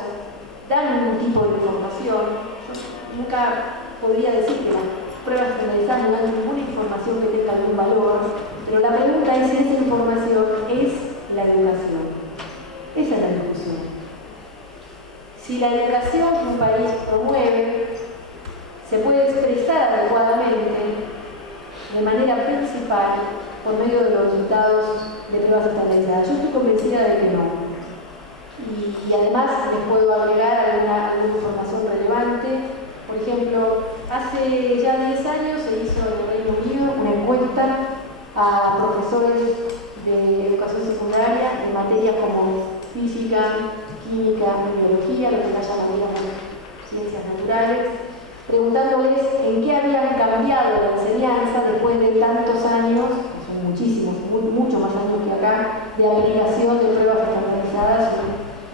dan un tipo de información. Yo nunca podría decir que las pruebas estandarizadas no dan ninguna información que tenga algún valor, pero la pregunta es si esa información es la educación. Esa es la discusión. Si la educación que un país promueve se puede expresar adecuadamente de manera principal por medio de los resultados de pruebas estandarizadas. Yo estoy convencida de que no. Y además les puedo agregar alguna información relevante. Por ejemplo, hace ya 10 años se hizo en el Reino Unido una encuesta a profesores de educación secundaria en materias como física, química, biología, lo que se llama ciencias naturales, preguntándoles en qué habían cambiado la enseñanza después de tantos años, que son muchísimos, mucho más años que acá, de aplicación de pruebas estandarizadas,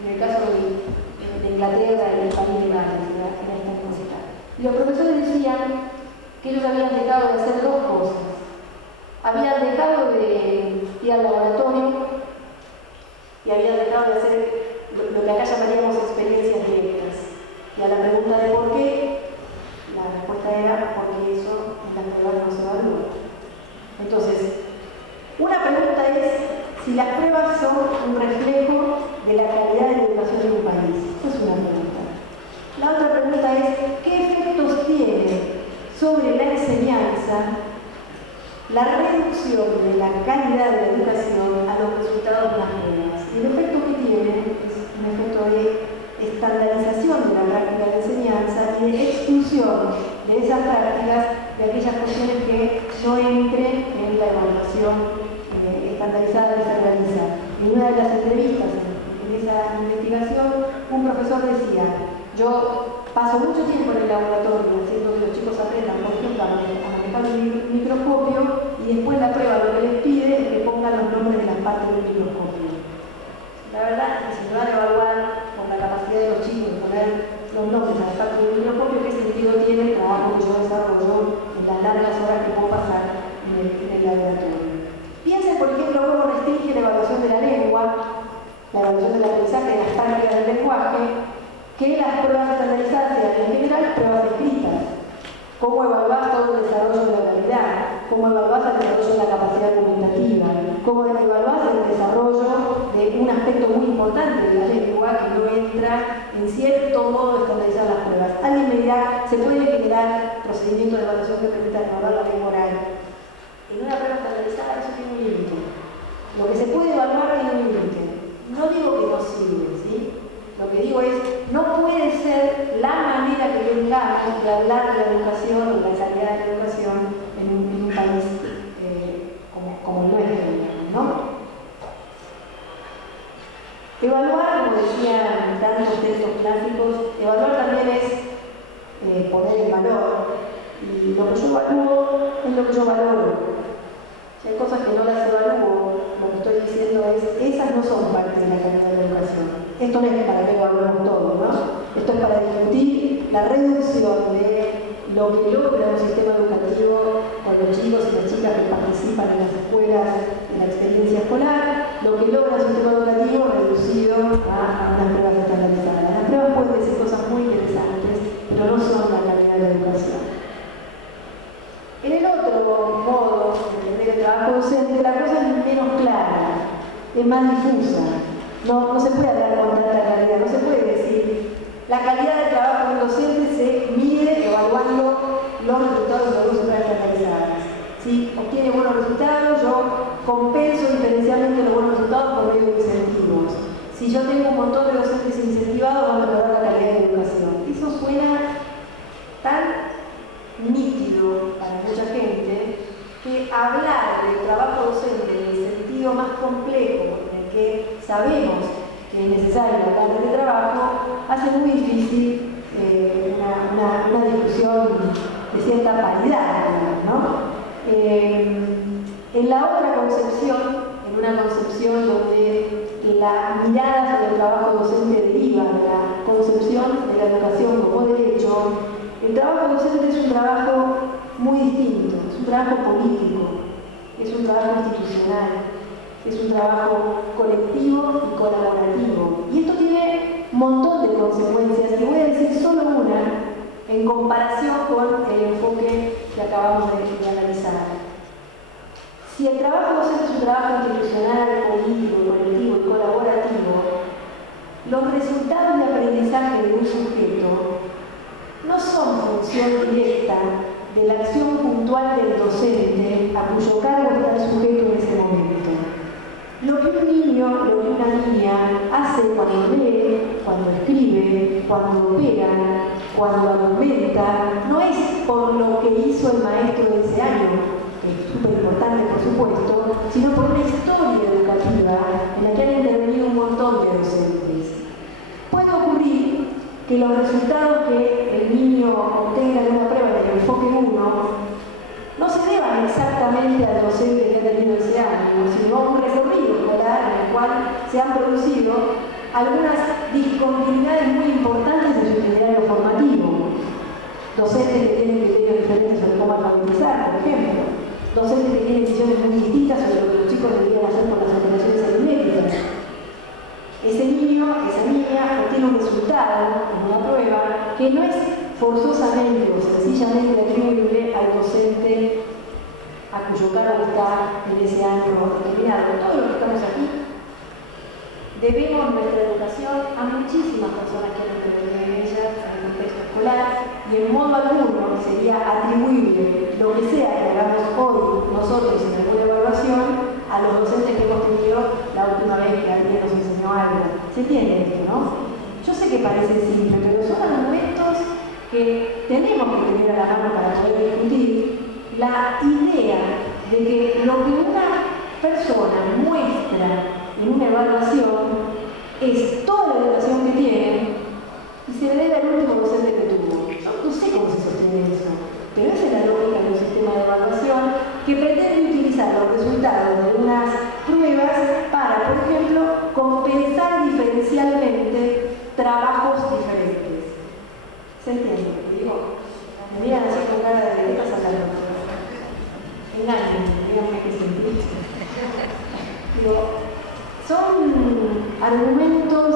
en el caso de Inglaterra y del país de Gales, era esta encuesta. Y los profesores decían que ellos habían dejado de hacer dos cosas. Habían dejado de ir al laboratorio y habían dejado de hacer lo que acá llamaríamos experiencias directas. Y a la pregunta de por qué, la respuesta era porque eso en las pruebas no se evalúa. Entonces, una pregunta es si las pruebas son un reflejo de la calidad de la educación de un país. Esa es una pregunta. La otra pregunta es, ¿qué efectos tiene sobre la enseñanza la reducción de la calidad de la educación a los resultados de las pruebas? Y el efecto que tiene es un efecto de de aquellas cuestiones que no entren en la evaluación estandarizada que se realiza. En una de las entrevistas en esa investigación, un profesor decía: yo paso mucho tiempo en el laboratorio haciendo que los chicos aprendan, por ejemplo, a manejar un microscopio, y después la prueba lo que les pide es que pongan los nombres de las partes del microscopio. La verdad es que si me van a evaluar por la capacidad de los chicos de poner los nombres a las partes del microscopio, ¿qué sentido tiene el trabajo que yo desarrollo en las largas horas que puedo pasar en el laboratorio? Piensen, por ejemplo, cómo restringe la evaluación de la lengua, la evaluación del aprendizaje de las prácticas del lenguaje, que las pruebas estandarizadas sean en general pruebas escritas. Cómo evaluar todo el desarrollo de la calidad, cómo evaluar el desarrollo de la capacidad argumentativa, cómo evaluar el desarrollo de un aspecto muy importante de la lengua que no entra en cierto modo de estandarizar las pruebas. Alguien me dirá: ¿se puede generar procedimientos de evaluación que permitan evaluar la lengua oral? En una prueba estandarizada eso tiene un límite. Lo que se puede evaluar tiene un límite. No digo que no sirve, ¿sí? Lo que digo es, no puede ser la manera que tengamos de hablar de la educación o de la calidad de la educación en un país como el nuestro, ¿no? Evaluar, como decían tantos textos clásicos, evaluar también es poner en valor. Y lo que yo evalúo es lo que yo valoro. Si hay cosas que no las evalúo, lo que estoy diciendo es, esas no son parte de la calidad de la educación. Esto no es para que evaluemos todo, ¿no? Esto es para discutir la reducción de lo que logra un sistema educativo con los chicos y las chicas que participan en las escuelas, en la experiencia escolar, lo que logra un sistema educativo reducido a unas pruebas estandarizadas. Las pruebas pueden decir cosas muy interesantes, pero no son la calidad de la educación. En el otro modo de entender el trabajo docente, la cosa es menos clara, es más difusa. No se puede hablar con tanta claridad, no se puede decir la calidad del trabajo del docente se mide evaluando los resultados de las pruebas estandarizadas. Si obtiene buenos resultados, yo compenso diferencialmente los buenos resultados por medio de incentivos. Si yo tengo un montón de docentes incentivados, vamos a mejorar la calidad de la educación. Eso suena tan nítido para mucha gente que hablar del trabajo docente en el sentido más complejo, en el que sabemos que es necesario hablar de trabajo, hace muy difícil una discusión de cierta paridad, ¿no? En la otra concepción, en una concepción donde la mirada sobre el trabajo docente deriva de la concepción de la educación como derecho, el trabajo docente es un trabajo muy distinto, es un trabajo político, es un trabajo institucional, es un trabajo colectivo y colaborativo. Y esto tiene un montón de consecuencias, y voy a decir solo una en comparación con el enfoque que acabamos de analizar. Si el trabajo docente es un trabajo institucional, político, colectivo y colaborativo, los resultados de aprendizaje de un sujeto no son función directa de la acción puntual del docente a cuyo cargo está el sujeto en ese momento. Lo que un niño, lo que una niña hace cuando lee, cuando escribe, cuando opera, cuando argumenta, no es por lo que hizo el maestro de ese año, que es súper importante por supuesto, sino por una historia educativa en la que han intervenido un montón de docentes. Puede ocurrir que los resultados que el niño obtenga en una prueba del enfoque 1 no se deban exactamente al docente que ha tenido ese año, sino a un recorrido escolar en el cual se han producido algunas discontinuidades muy importantes en su itinerario formativo. Docentes que tienen criterios diferentes sobre cómo alfabetizar, por ejemplo. Docentes que tienen visiones muy distintas sobre lo que los chicos deberían hacer con las operaciones aritméticas. Ese niño, esa niña, obtiene un resultado en una prueba que no es forzosamente o sencillamente atribuible al docente a cuyo cargo está en ese año determinado. Todos los que estamos aquí debemos nuestra educación a muchísimas personas que han intervenido en ella en el contexto escolar, y en modo alguno sería atribuible lo que sea que hagamos hoy nosotros en alguna evaluación a los docentes que hemos tenido la última vez que alguien nos enseñó algo. ¿Se entiende esto, no? Yo sé que parece simple, pero son argumentos que tenemos que tener a la mano para poder discutir, la idea de que lo que una persona muestra en una evaluación es toda la educación que tiene y se le debe al último docente que tuvo. Yo no sé cómo se sostiene eso, pero esa es la lógica de un sistema de evaluación que pretende utilizar los resultados de unas pruebas para, por ejemplo, compensar diferencialmente trabajos diferentes. ¿Se entiende lo que digo? Me miran así con cara de ¿qué pasa hablando? Engáñenme, díganme qué sentir. Digo, son argumentos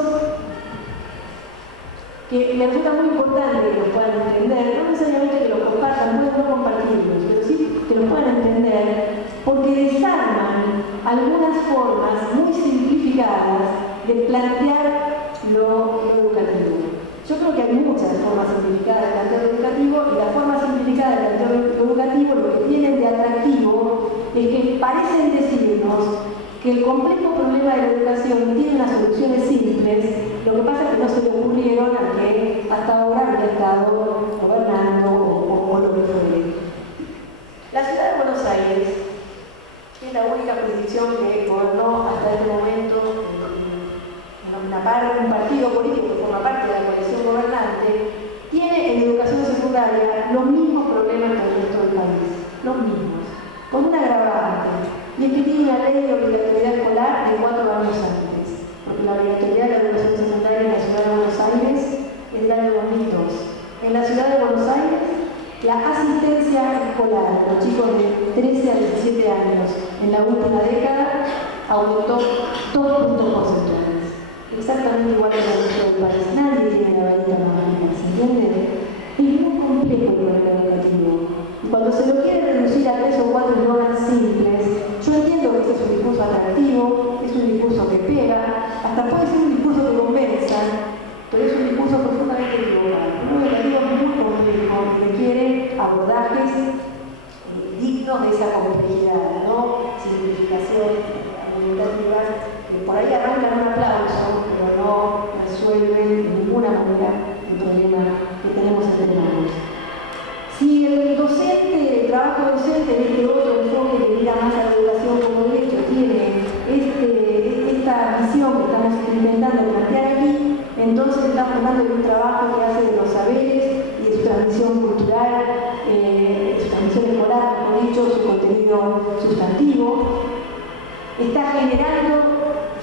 que me resulta muy importante que los puedan entender, no necesariamente que los compartan, pueden no compartirlos, pero sí que los puedan entender, porque desarman algunas formas muy simplificadas de plantear lo educativo. Yo creo que hay muchas formas simplificadas de plantear lo educativo, y la forma simplificada de plantear lo educativo lo que tienen de atractivo es que parecen decirnos que el complejo problema de la educación tiene unas soluciones simples, lo que pasa es que no se le ocurrieron a que hasta ahora había estado gobernando o lo que fuere. La ciudad de Buenos Aires es la única jurisdicción que gobernó hasta este momento un partido político que forma parte de la coalición gobernante, tiene en educación secundaria los mismos problemas que el resto del país, los mismos, con un agravante, y es que tiene una ley de obligatoriedad escolar de 4 años antes, porque la obligatoriedad de la educación secundaria en la ciudad de Buenos Aires es del año 2002. En la ciudad de Buenos Aires, la asistencia escolar de los chicos de 13 a 17 años en la última década aumentó 2 puntos porcentuales. Exactamente igual que en el resto del país. Nadie tiene la varita mágica, ¿se entiende? Es muy complejo el problema educativo. Y cuando se lo quiere reducir a 3 o 4 eslogans simples, yo entiendo que ese es un discurso atractivo, es un discurso que pega, hasta puede ser un discurso que convenza, pero es un discurso profundamente equivocado. El problema educativo es muy complejo y requiere abordajes dignos de esa complejidad, ¿no? Simplificaciones argumentativas que por ahí arrancan un aplauso, pero no resuelven de ninguna manera el problema que tenemos entre manos. Si el docente, el trabajo docente en este otro enfoque que mira más a la educación como derecho tiene esta visión que estamos intentando plantear aquí, entonces estamos hablando de un trabajo que hace de los saberes y de su transmisión cultural, su transmisión escolar, mejor dicho, su contenido sustantivo. Está generando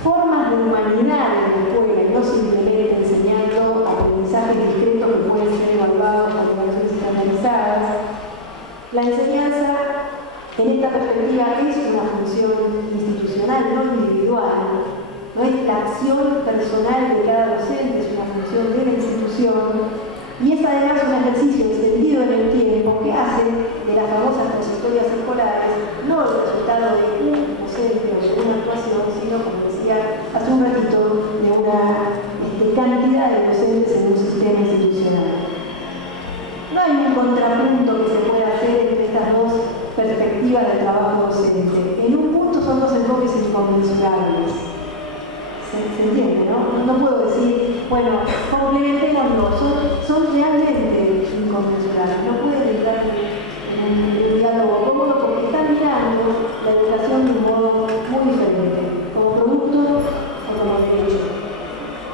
formas de humanidad en la escuela, y no simplemente enseñando aprendizajes discretos que pueden ser evaluados por evaluaciones estandarizadas. La enseñanza, en esta perspectiva, es una función institucional, no individual. No es la acción personal de cada docente, es una función de la institución. Y es además un ejercicio extendido en el tiempo que hace de las famosas trayectorias escolares no el resultado de un docente o de una actuación, sino, como decía hace un ratito, de una cantidad de docentes en un sistema institucional. No hay un contrapunto que se pueda hacer entre estas dos perspectivas del trabajo docente. En un punto son dos enfoques inconmensurables. ¿Se entiende, no? No puedo decir, bueno, complementémoslo, son realmente inconmensurables. No pueden entrar en un diálogo cómodo porque están mirando la educación de un modo muy diferente, como producto o como derecho,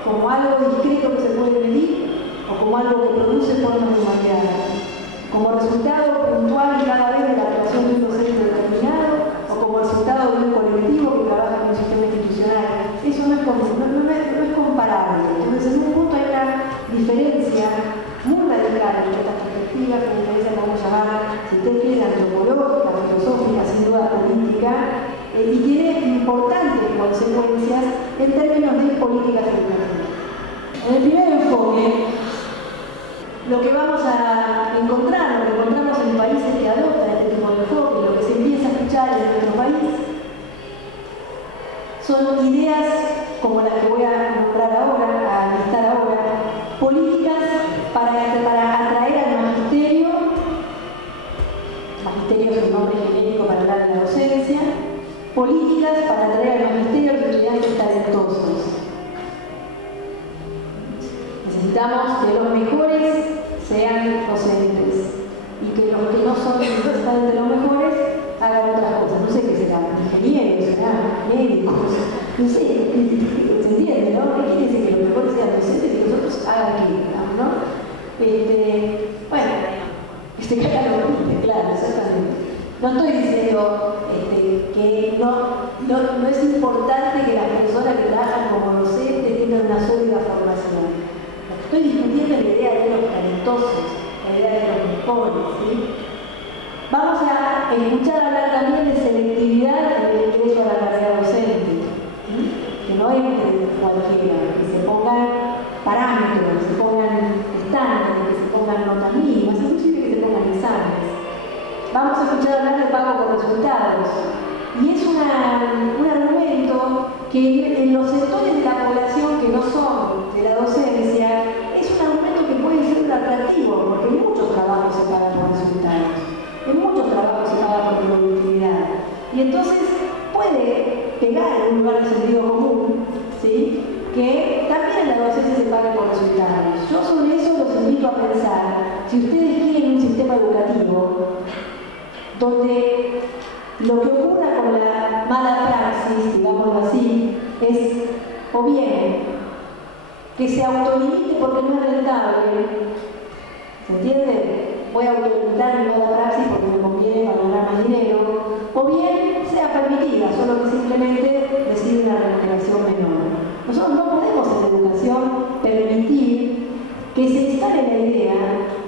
como algo discreto que se puede medir o como algo que produce formas de humanidad, como resultado puntual y cada vez de la actuación de un docente determinado o como resultado de un colectivo que trabaja en un sistema institucional. Eso no es comparable. Entonces, en un punto hay una diferencia muy radical entre estas perspectivas, que me interesa cómo llamar, si usted quiere, antropológica, filosófica, sin duda política, y tiene importantes consecuencias en términos de políticas educativas. En el primer enfoque, lo que vamos a encontrar, lo que encontramos en países que adoptan este tipo de enfoque, lo que se empieza a escuchar en nuestro país, son ideas como las que voy a nombrar ahora, a listar ahora, políticas para atraer al magisterio es un nombre genérico para hablar de la docencia, políticas para atraer al magisterio a los estudiantes talentosos. Necesitamos que los mejores sean docentes y que los que no son necesariamente los mejores no sé, se entiende, ¿no? ¿Qué quiere decir? Que los mejores sean docentes y los otros hagan que, ¿no? Bueno, cada lo pide, claro, exactamente. No estoy diciendo que no es importante que las personas que trabajan como docentes tengan una sólida formación. Estoy discutiendo la idea de los talentosos, la idea de los mejores, ¿sí? Vamos a escuchar hablar también de selectividad en el ingreso a la carrera docente, ¿sí? Que no entre cualquiera, que se pongan parámetros, que se pongan estándares, que se pongan notas mínimas, inclusive que se pongan exámenes. Vamos a escuchar hablar de pago por resultados. Y es un argumento que en los sectores de la población que no son de la docencia, es un argumento que puede ser un atractivo, porque en muchos trabajos se pagan por resultados, en muchos trabajos se paga por productividad. Y entonces puede pegar en un lugar de sentido común, ¿sí? Que también la docencia se paga por resultados. Yo sobre eso los invito a pensar, si ustedes quieren un sistema educativo donde lo que ocurra con la mala praxis, digámoslo así, es o bien que se autolimite porque no es rentable, ¿se entiende? Voy a autolimitar mi mala praxis porque me conviene para ganar más dinero, o bien sea permitida, solo que simplemente recibe una remuneración menor. Nosotros no podemos en educación permitir que se instale la idea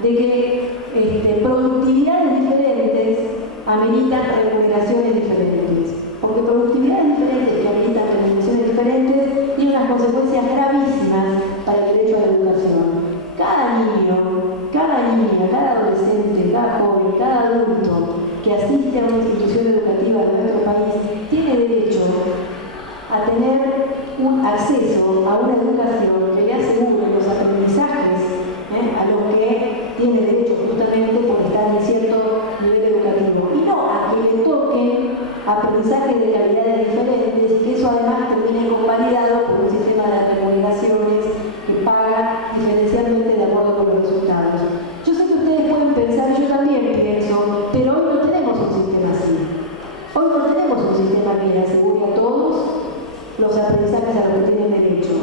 de que productividades diferentes ameritan remuneraciones diferentes. Porque productividades diferentes que ameritan remuneraciones diferentes tienen unas consecuencias gravísimas para el derecho a la educación. Cada niño, cada niña, cada adolescente, cada joven, cada adulto que asiste a una institución educativa de nuestro país tiene derecho a tener un acceso a una educación que le asegure los aprendizajes a los que tiene derecho justamente por estar en cierto nivel educativo, y no a que le toquen aprendizajes de calidades diferentes y que eso además termine convalidado por un sistema de remuneraciones que paga diferencialmente de acuerdo con los resultados. Yo sé que ustedes pueden pensar, yo también pienso, pero hoy no tenemos un sistema así. Hoy no tenemos un sistema que le asegure a todos los aprendizajes a los que tienen derecho.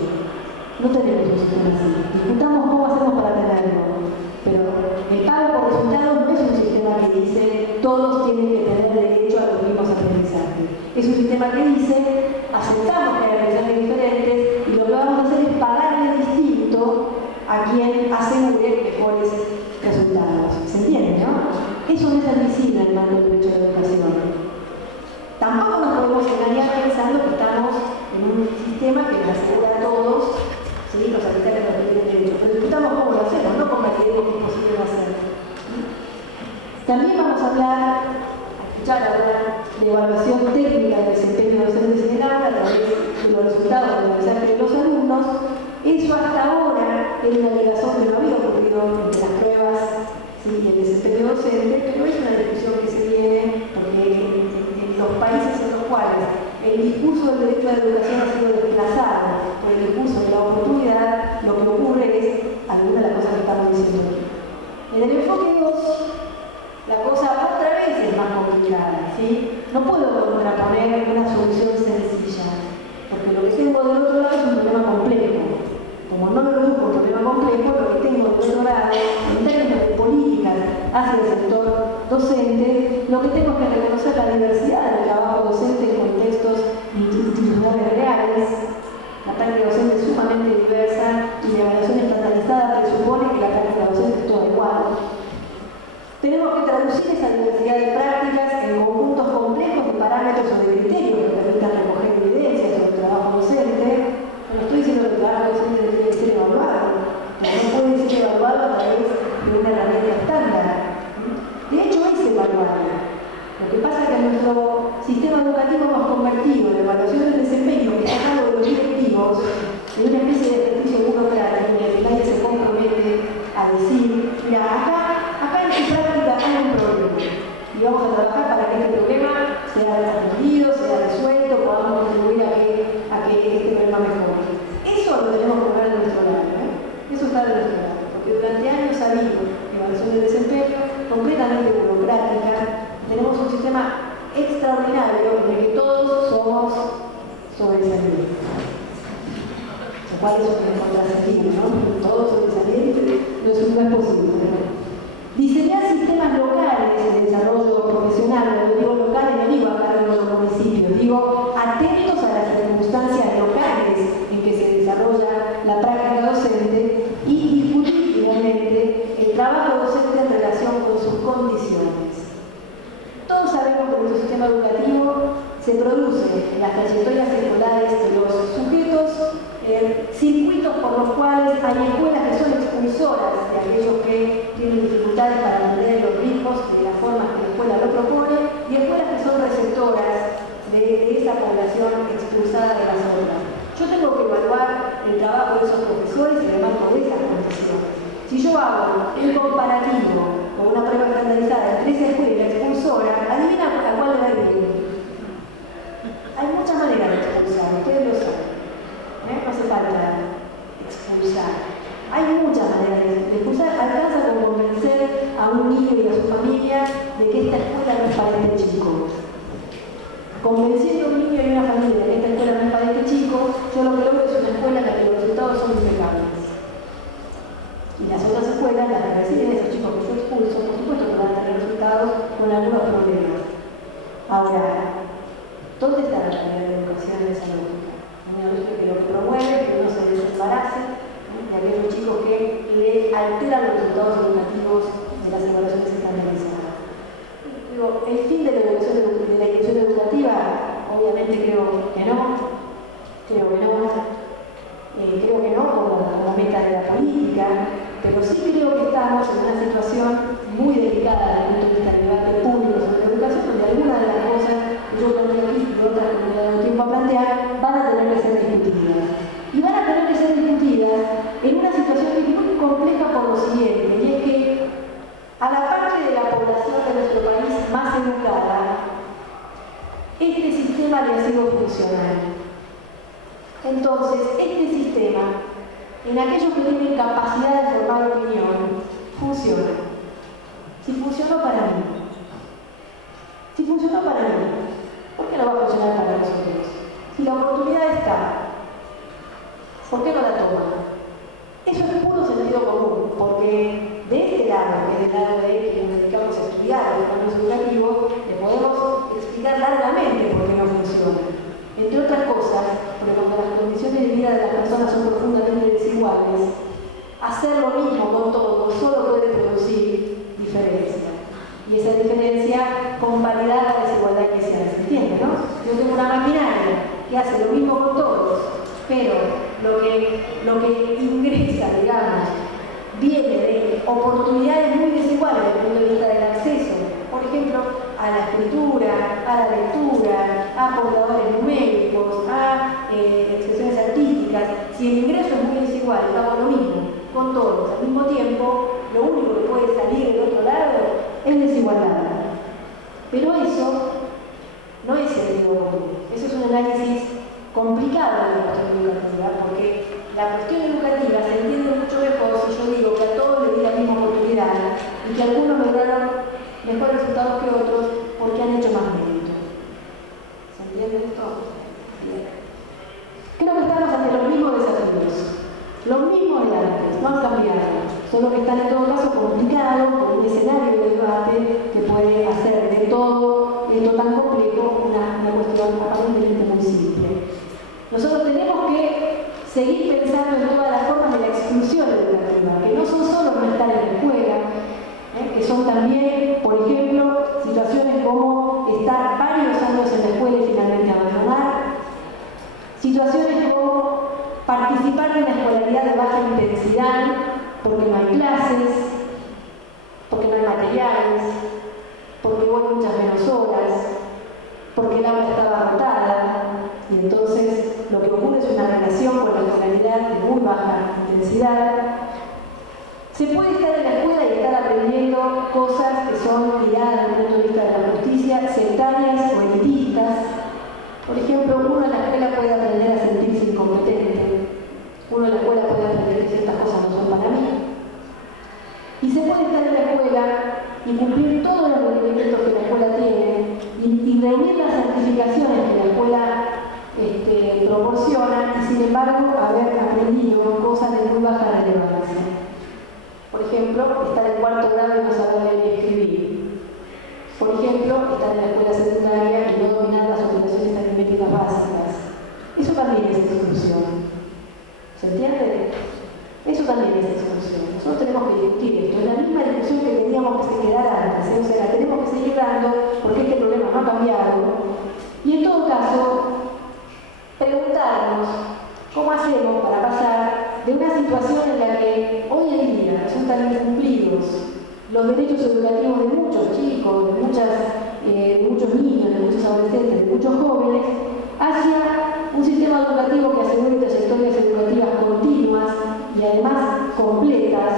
No tenemos un sistema así. Discutamos cómo hacemos para tenerlo. Pero el pago por resultados no es un sistema que dice todos tienen que tener derecho a los mismos aprendizajes. Es un sistema que dice aceptamos que hay aprendizajes diferentes y lo que vamos a hacer es pagarle distinto a quien asegure mejores resultados. ¿Se entiende, no? Eso no es admisible en el marco del derecho a la educación. Tampoco nos podemos engañar pensando que estamos en un sistema que le asegura a todos, ¿sí?, los habitantes que tienen derecho. Pero discutamos cómo lo hacemos, no cómo creemos que es posible hacerlo. También vamos a escuchar ahora de evaluación técnica del desempeño de docentes en el aula a través de los resultados del aprendizaje de los alumnos. Eso hasta ahora era una ligazón que no había ocurrido entre las pruebas, ¿sí?, y el desempeño docente, pero es una discusión que se viene porque en los países en los cuales el discurso del derecho a la educación ha sido desplazado por el discurso de la oportunidad, lo que ocurre es alguna de las cosas que estamos diciendo aquí. En el enfoque 2, la cosa otra vez es más complicada, ¿sí? No puedo contraponer una solución sencilla, porque lo que tengo del otro lado es un problema complejo. Como no me preocupo un problema complejo, lo que tengo del otro lado, en términos de políticas hacia el sector docente, lo que tengo es que reconocer la diversidad del trabajo docente en contextos institucionales sobresaliente. Lo cual eso es contrasentido, ¿no? Todo sobresaliente no es posible, ¿no? Diseñar sistemas locales de desarrollo profesional, cuando digo locales no digo acá en los municipios, digo atentos a las circunstancias locales en que se desarrolla la práctica docente y discutir finalmente el trabajo docente en relación con sus condiciones. Todos sabemos que nuestro sistema educativo se produce en las trayectorias escolares de los sujetos, circuitos por los cuales hay escuelas que son expulsoras de aquellos que tienen dificultades para aprender los ritmos de las formas que la escuela lo propone, y escuelas que son receptoras de esa población expulsada de las otras. Yo tengo que evaluar el trabajo de esos profesores y además con esas condiciones. Si yo hago un comparativo con una prueba estandarizada entre esa escuela y la expulsora, adivina a cuál le va a ir bien. Hay muchas maneras de expulsar, ustedes lo saben. No hace falta expulsar. Hay muchas maneras de expulsar. Alcanza con convencer a un niño y a su familia de que esta escuela no es para este chico. Convenciendo a un niño y a una familia de que esta escuela no es para este chico, yo lo que logro es una escuela en la que los resultados son impecables. Y las otras escuelas, las que reciben esos chicos que yo expulso, por supuesto que van a tener resultados con algunos problemas. Ahora, ¿dónde está la calidad de educación en esa lógica? Una lógica que lo que promueve es que uno se desembarace de aquellos chicos que le alteran los resultados educativos de las evaluaciones estandarizadas. Digo, el fin de la inclusión educativa, obviamente creo que no, con la meta de la política, pero sí creo que estamos en una situación muy delicada desde el punto de vista del debate público sobre la educación, donde algunas de las cosas que yo planteo aquí y otras que me da tiempo a plantear van a tener que ser discutidas. Y van a tener que ser discutidas en una situación que es muy compleja por lo siguiente, y es que a la parte de la población de nuestro país más educada, este sistema le ha sido funcional. Entonces, este sistema, en aquellos que tienen capacidad de formar opinión, funciona. Si funcionó para mí, ¿por qué no va a funcionar para nosotros? Si la oportunidad está, ¿por qué no la toman? Eso es puro sentido común, porque de este lado, que es el lado de quienes nos dedicamos a estudiar los planos educativos, le podemos explicar largamente por qué no funciona. Entre otras cosas, porque cuando las condiciones de vida de las personas son profundamente desiguales, hacer lo mismo con todos solo puede producir diferencia. Y esa diferencia convalida la desigualdad que se hace. ¿Entiendes, no? Yo tengo una maquinaria que hace lo mismo con todos, pero lo que ingresa, digamos, viene de oportunidades muy desiguales desde el punto de vista del acceso, por ejemplo, a la escritura, a la lectura, a portadores numéricos, a expresiones artísticas. Si el ingreso es muy desigual, estamos lo mismo, con todos al mismo tiempo, lo único que puede salir del otro lado es desigualdad. Pero eso no es sentido común, eso es un análisis complicado de la cuestión educativa, porque la cuestión educativa se entiende mucho mejor si yo digo que a todos les di la misma oportunidad y que algunos lograron mejores resultados que otros porque han hecho más mérito. ¿Se entiende esto? Bien. Creo que estamos ante los mismos desafíos, los mismos de antes, no han cambiado, solo que están en todo caso complicados por un escenario de debate que puede hacer de todo esto tan complejo una cuestión aparentemente muy simple. Nosotros tenemos que seguir pensando en todas las formas de la exclusión educativa, que no son solo no estar en la escuela, que son también, por ejemplo, situaciones como estar varios años en la escuela y finalmente abandonar, situaciones como participar de una escolaridad de baja intensidad porque no hay clases, porque no hay materiales, porque voy muchas menos horas, porque el aula estaba agotada, y entonces lo que ocurre es una relación con la escolaridad de muy baja intensidad. Se puede estar en la escuela y estar aprendiendo cosas que son miradas desde el punto de vista de la justicia, sectarias o elitistas. Por ejemplo, uno en la escuela puede aprender a sentirse incompetente, uno en la escuela puede aprender que ciertas cosas no son para mí. Y se puede estar en la escuela y cumplir todos los requerimientos que la escuela tiene y reunir las certificaciones que la escuela proporcionan y sin embargo haber aprendido cosas de muy baja relevancia. Por ejemplo, estar en cuarto grado y no saber leer y escribir. Por ejemplo, estar en la escuela secundaria y no dominar las operaciones aritméticas básicas. Eso también es exclusión. ¿Se entiende? Eso también es exclusión. Nosotros tenemos que discutir esto. Es la misma discusión que teníamos que se quedara antes. O sea, la tenemos que seguir dando porque este problema no ha cambiado. Y en todo caso, preguntarnos cómo hacemos para pasar de una situación en la que hoy en día resultan incumplidos los derechos educativos de muchos chicos, de muchos niños, de muchos adolescentes, de muchos jóvenes, hacia un sistema educativo que asegure trayectorias educativas continuas y además completas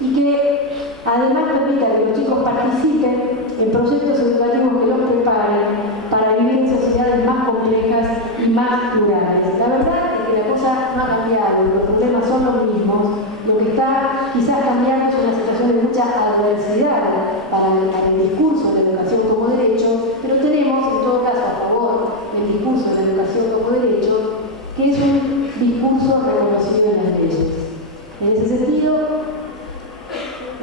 y que además permita que los chicos participen en proyectos educativos que los preparen para vivir en sociedades más complejas y más plurales. La verdad es que la cosa no ha cambiado, los problemas son los mismos. Lo que está quizás cambiando es una situación de mucha adversidad para el discurso de la educación como derecho, pero tenemos en todo caso a favor del discurso de la educación como derecho, que es un discurso reconocido en las leyes. En ese sentido,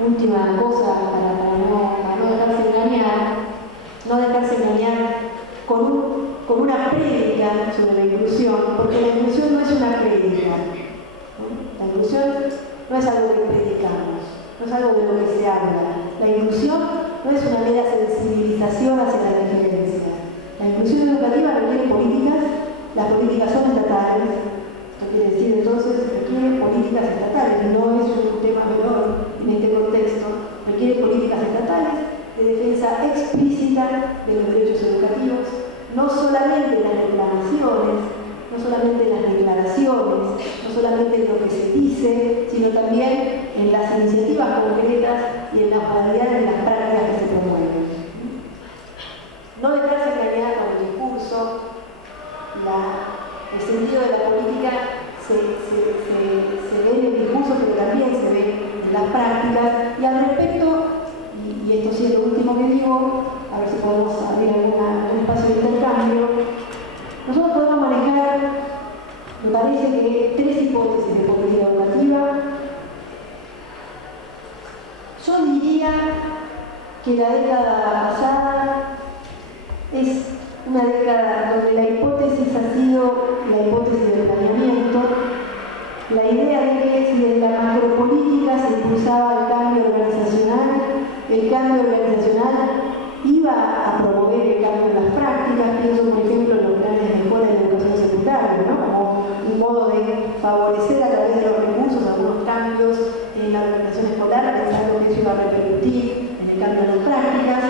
última cosa para no dejarse engañar con una prédica sobre la inclusión, porque la inclusión no es una prédica. La inclusión no es algo que predicamos, no es algo de lo que se habla. La inclusión no es una mera sensibilización hacia la diferencia. La inclusión educativa requiere políticas, las políticas son estatales. Esto quiere decir entonces requiere políticas estatales, no es un tema menor en este contexto, requiere políticas estatales de defensa explícita de los derechos educativos, no solamente en las reclamaciones, no solamente en las declaraciones, no solamente en lo que se dice, sino también en las iniciativas concretas y en las modalidades de las prácticas que se promueven. No dejarse engañar con el discurso, el sentido de la política se ve en el discurso, pero también se ve en las prácticas. Y al respecto, y esto sí es lo último que digo, a ver si podemos abrir algún espacio de intercambio, nosotros podemos manejar, me parece que 3 hipótesis de política educativa. Yo diría que la década pasada es una década donde la hipótesis ha sido la hipótesis del planeamiento, la idea de que si desde la macropolítica se impulsaba el cambio organizacional iba a promover el cambio en las prácticas. Pienso, por ejemplo, en los planes de mejora de la educación secundaria, ¿no? Como un modo de favorecer a través de los recursos algunos cambios en la organización escolar, pensando que eso iba a repercutir en el cambio en las prácticas.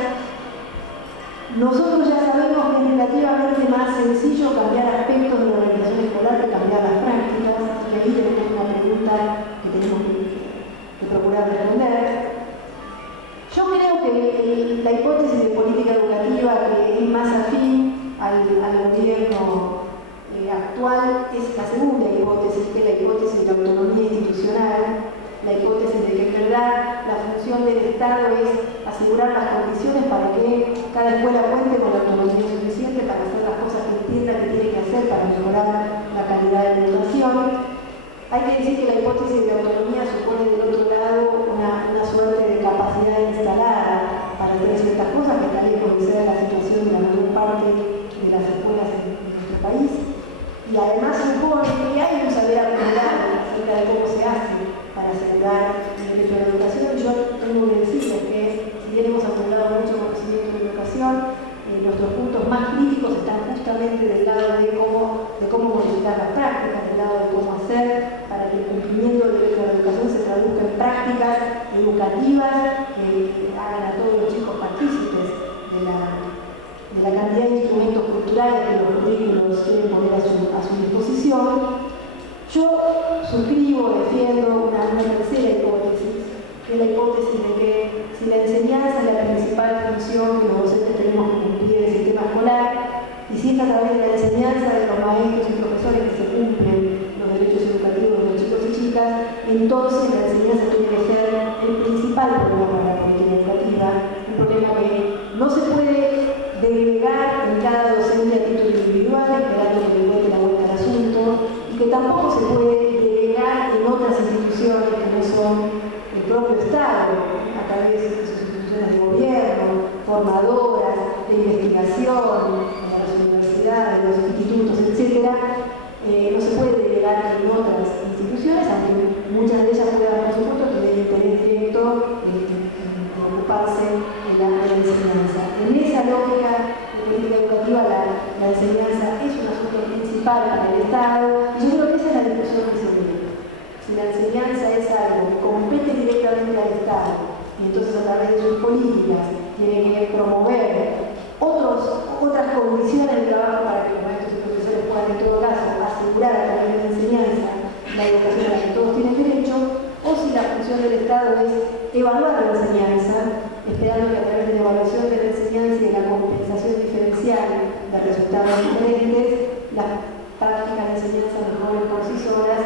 Nosotros ya sabemos que es relativamente más sencillo cambiar aspectos de la organización escolar que cambiar las prácticas, y ahí tenemos una pregunta que tenemos que procurar responder. Yo creo que la hipótesis de política educativa que es más afín al gobierno actual es la segunda hipótesis, que es la hipótesis de la autonomía institucional, la hipótesis de que en verdad la función del Estado es asegurar las condiciones para que cada escuela cuente con la autonomía suficiente para hacer las cosas que entienda que tiene que hacer para mejorar la calidad de la educación. Hay que decir que la hipótesis de autonomía supone del otro lado una suerte de capacidad instalada para hacer ciertas cosas que está lejos de ser la situación de la mayor parte de las escuelas en nuestro país. Y además supone que hay un saber acumulado acerca de cómo se hace para asegurar el derecho a la educación. Y yo tengo que decirles que si bien hemos acumulado mucho conocimiento de educación, nuestros puntos más críticos están justamente del lado de cómo modificar las prácticas, del lado de cómo hacer para que el cumplimiento del derecho a la educación se traduzca en prácticas educativas que hagan a todos los chicos partícipes de la cantidad de instrumentos culturales que los currículos quieren poner a su disposición. Yo suscribo, defiendo una tercera hipótesis, que es la hipótesis de que si la enseñanza es la principal función que los docentes tenemos que cumplir en el sistema escolar, y si es a través de la enseñanza de los maestros y profesores que se cumplen los derechos educativos de los chicos y chicas, entonces la enseñanza tiene que ser el principal problema para la política educativa, un problema que no se puede delegar en cada docente a título individual, esperando que le encuentre la vuelta a la no se puede delegar en otras instituciones, aunque muchas de ellas puedan, por supuesto, tener interés directo en ocuparse de la enseñanza. En esa lógica de política educativa, la enseñanza es un asunto principal para el Estado, y yo creo que esa es la discusión que se viene. Si la enseñanza es algo que compete directamente al Estado, y entonces a través de sus políticas tiene que promover otras condiciones de trabajo para que los maestros y profesores puedan, en todo caso, asegurar a través de la enseñanza la educación a la que todos tienen derecho, o si la función del Estado es evaluar la enseñanza, esperando que a través de la evaluación de la enseñanza y de la compensación diferencial de resultados diferentes, las prácticas de enseñanza mejores por sí solas,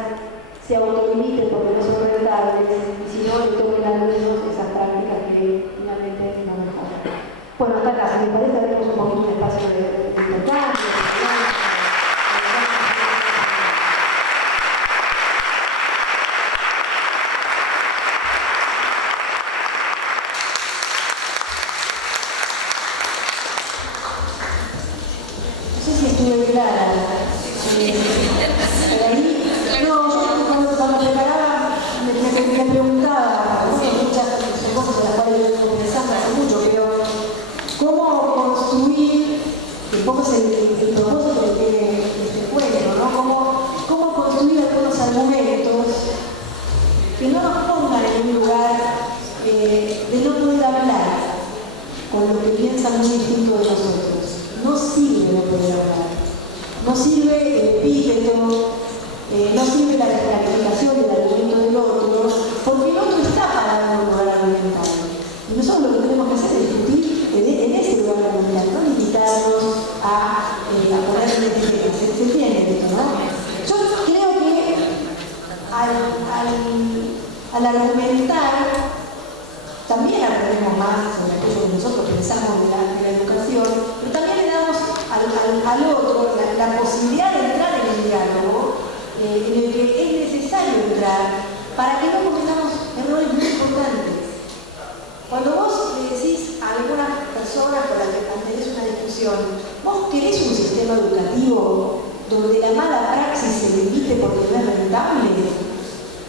se autolimiten porque no son rentables, y si no, le tomen a los alumnos esas prácticas que finalmente no mejoran. Bueno, hasta acá, si me parece, haremos un poquito un espacio de intercambio. No sé si estuve clara. Cuando preparaba, me preguntaba, muchas cosas de las cuales yo vengo pensando hace mucho, pero ¿cómo construir, que un poco es el propósito de este cuento, ¿no? ¿Cómo construir algunos argumentos que no nos pongan en un lugar de no poder hablar con lo que piensan muy distinto de nosotros? No sirve no poder hablar, no sirve el epíteto, no sirve la descalificación del argumento del otro, porque el otro está parado en un lugar argumental. Y nosotros lo que tenemos que hacer es discutir en ese lugar argumental, no limitarnos a poner una etiqueta. ¿Se entiende esto, no? Yo creo que al argumentar también aprendemos más sobre aquello que nosotros pensamos de la educación, pero también le damos al otro la posibilidad de entrar en el diálogo, en el que es necesario entrar para que no cometamos errores muy importantes. Cuando vos le decís a algunas personas con las que mantenés una discusión, vos querés un sistema educativo donde la mala praxis se limite porque no es rentable,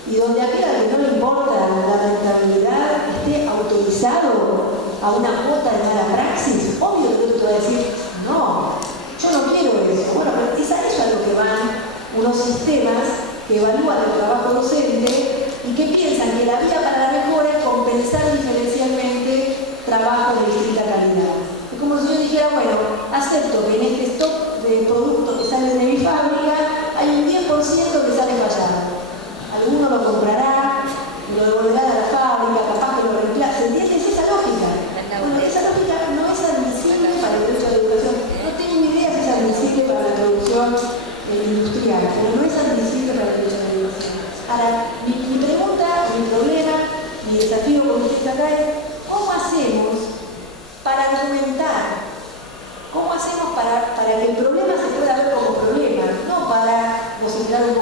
y donde aquel al que no le importa la rentabilidad esté autorizado a una cuota de mala praxis. Obvio que yo te voy a decir, no, yo no quiero eso. Bueno, pero es a eso a lo que van unos sistemas que evalúan el trabajo docente y que piensan que la vía para la mejora es compensar diferencialmente trabajo de distinta calidad. Es como si yo dijera, bueno, acepto que en este stock de productos que salen de mi fábrica hay un 10% que sale fallado. Alguno lo comprará, lo devolverá a la fábrica, capaz que lo reemplace. ¿Entiendes esa lógica? Bueno, esa lógica no es admisible para el derecho a la educación. No tengo ni idea si es admisible para la producción industrial, pero no es admisible para el derecho a la educación. Ahora, mi pregunta, mi problema, mi desafío con ustedes acá es, ¿cómo hacemos para argumentar? ¿Cómo hacemos para que el problema se pueda ver como problema? No para vociferar un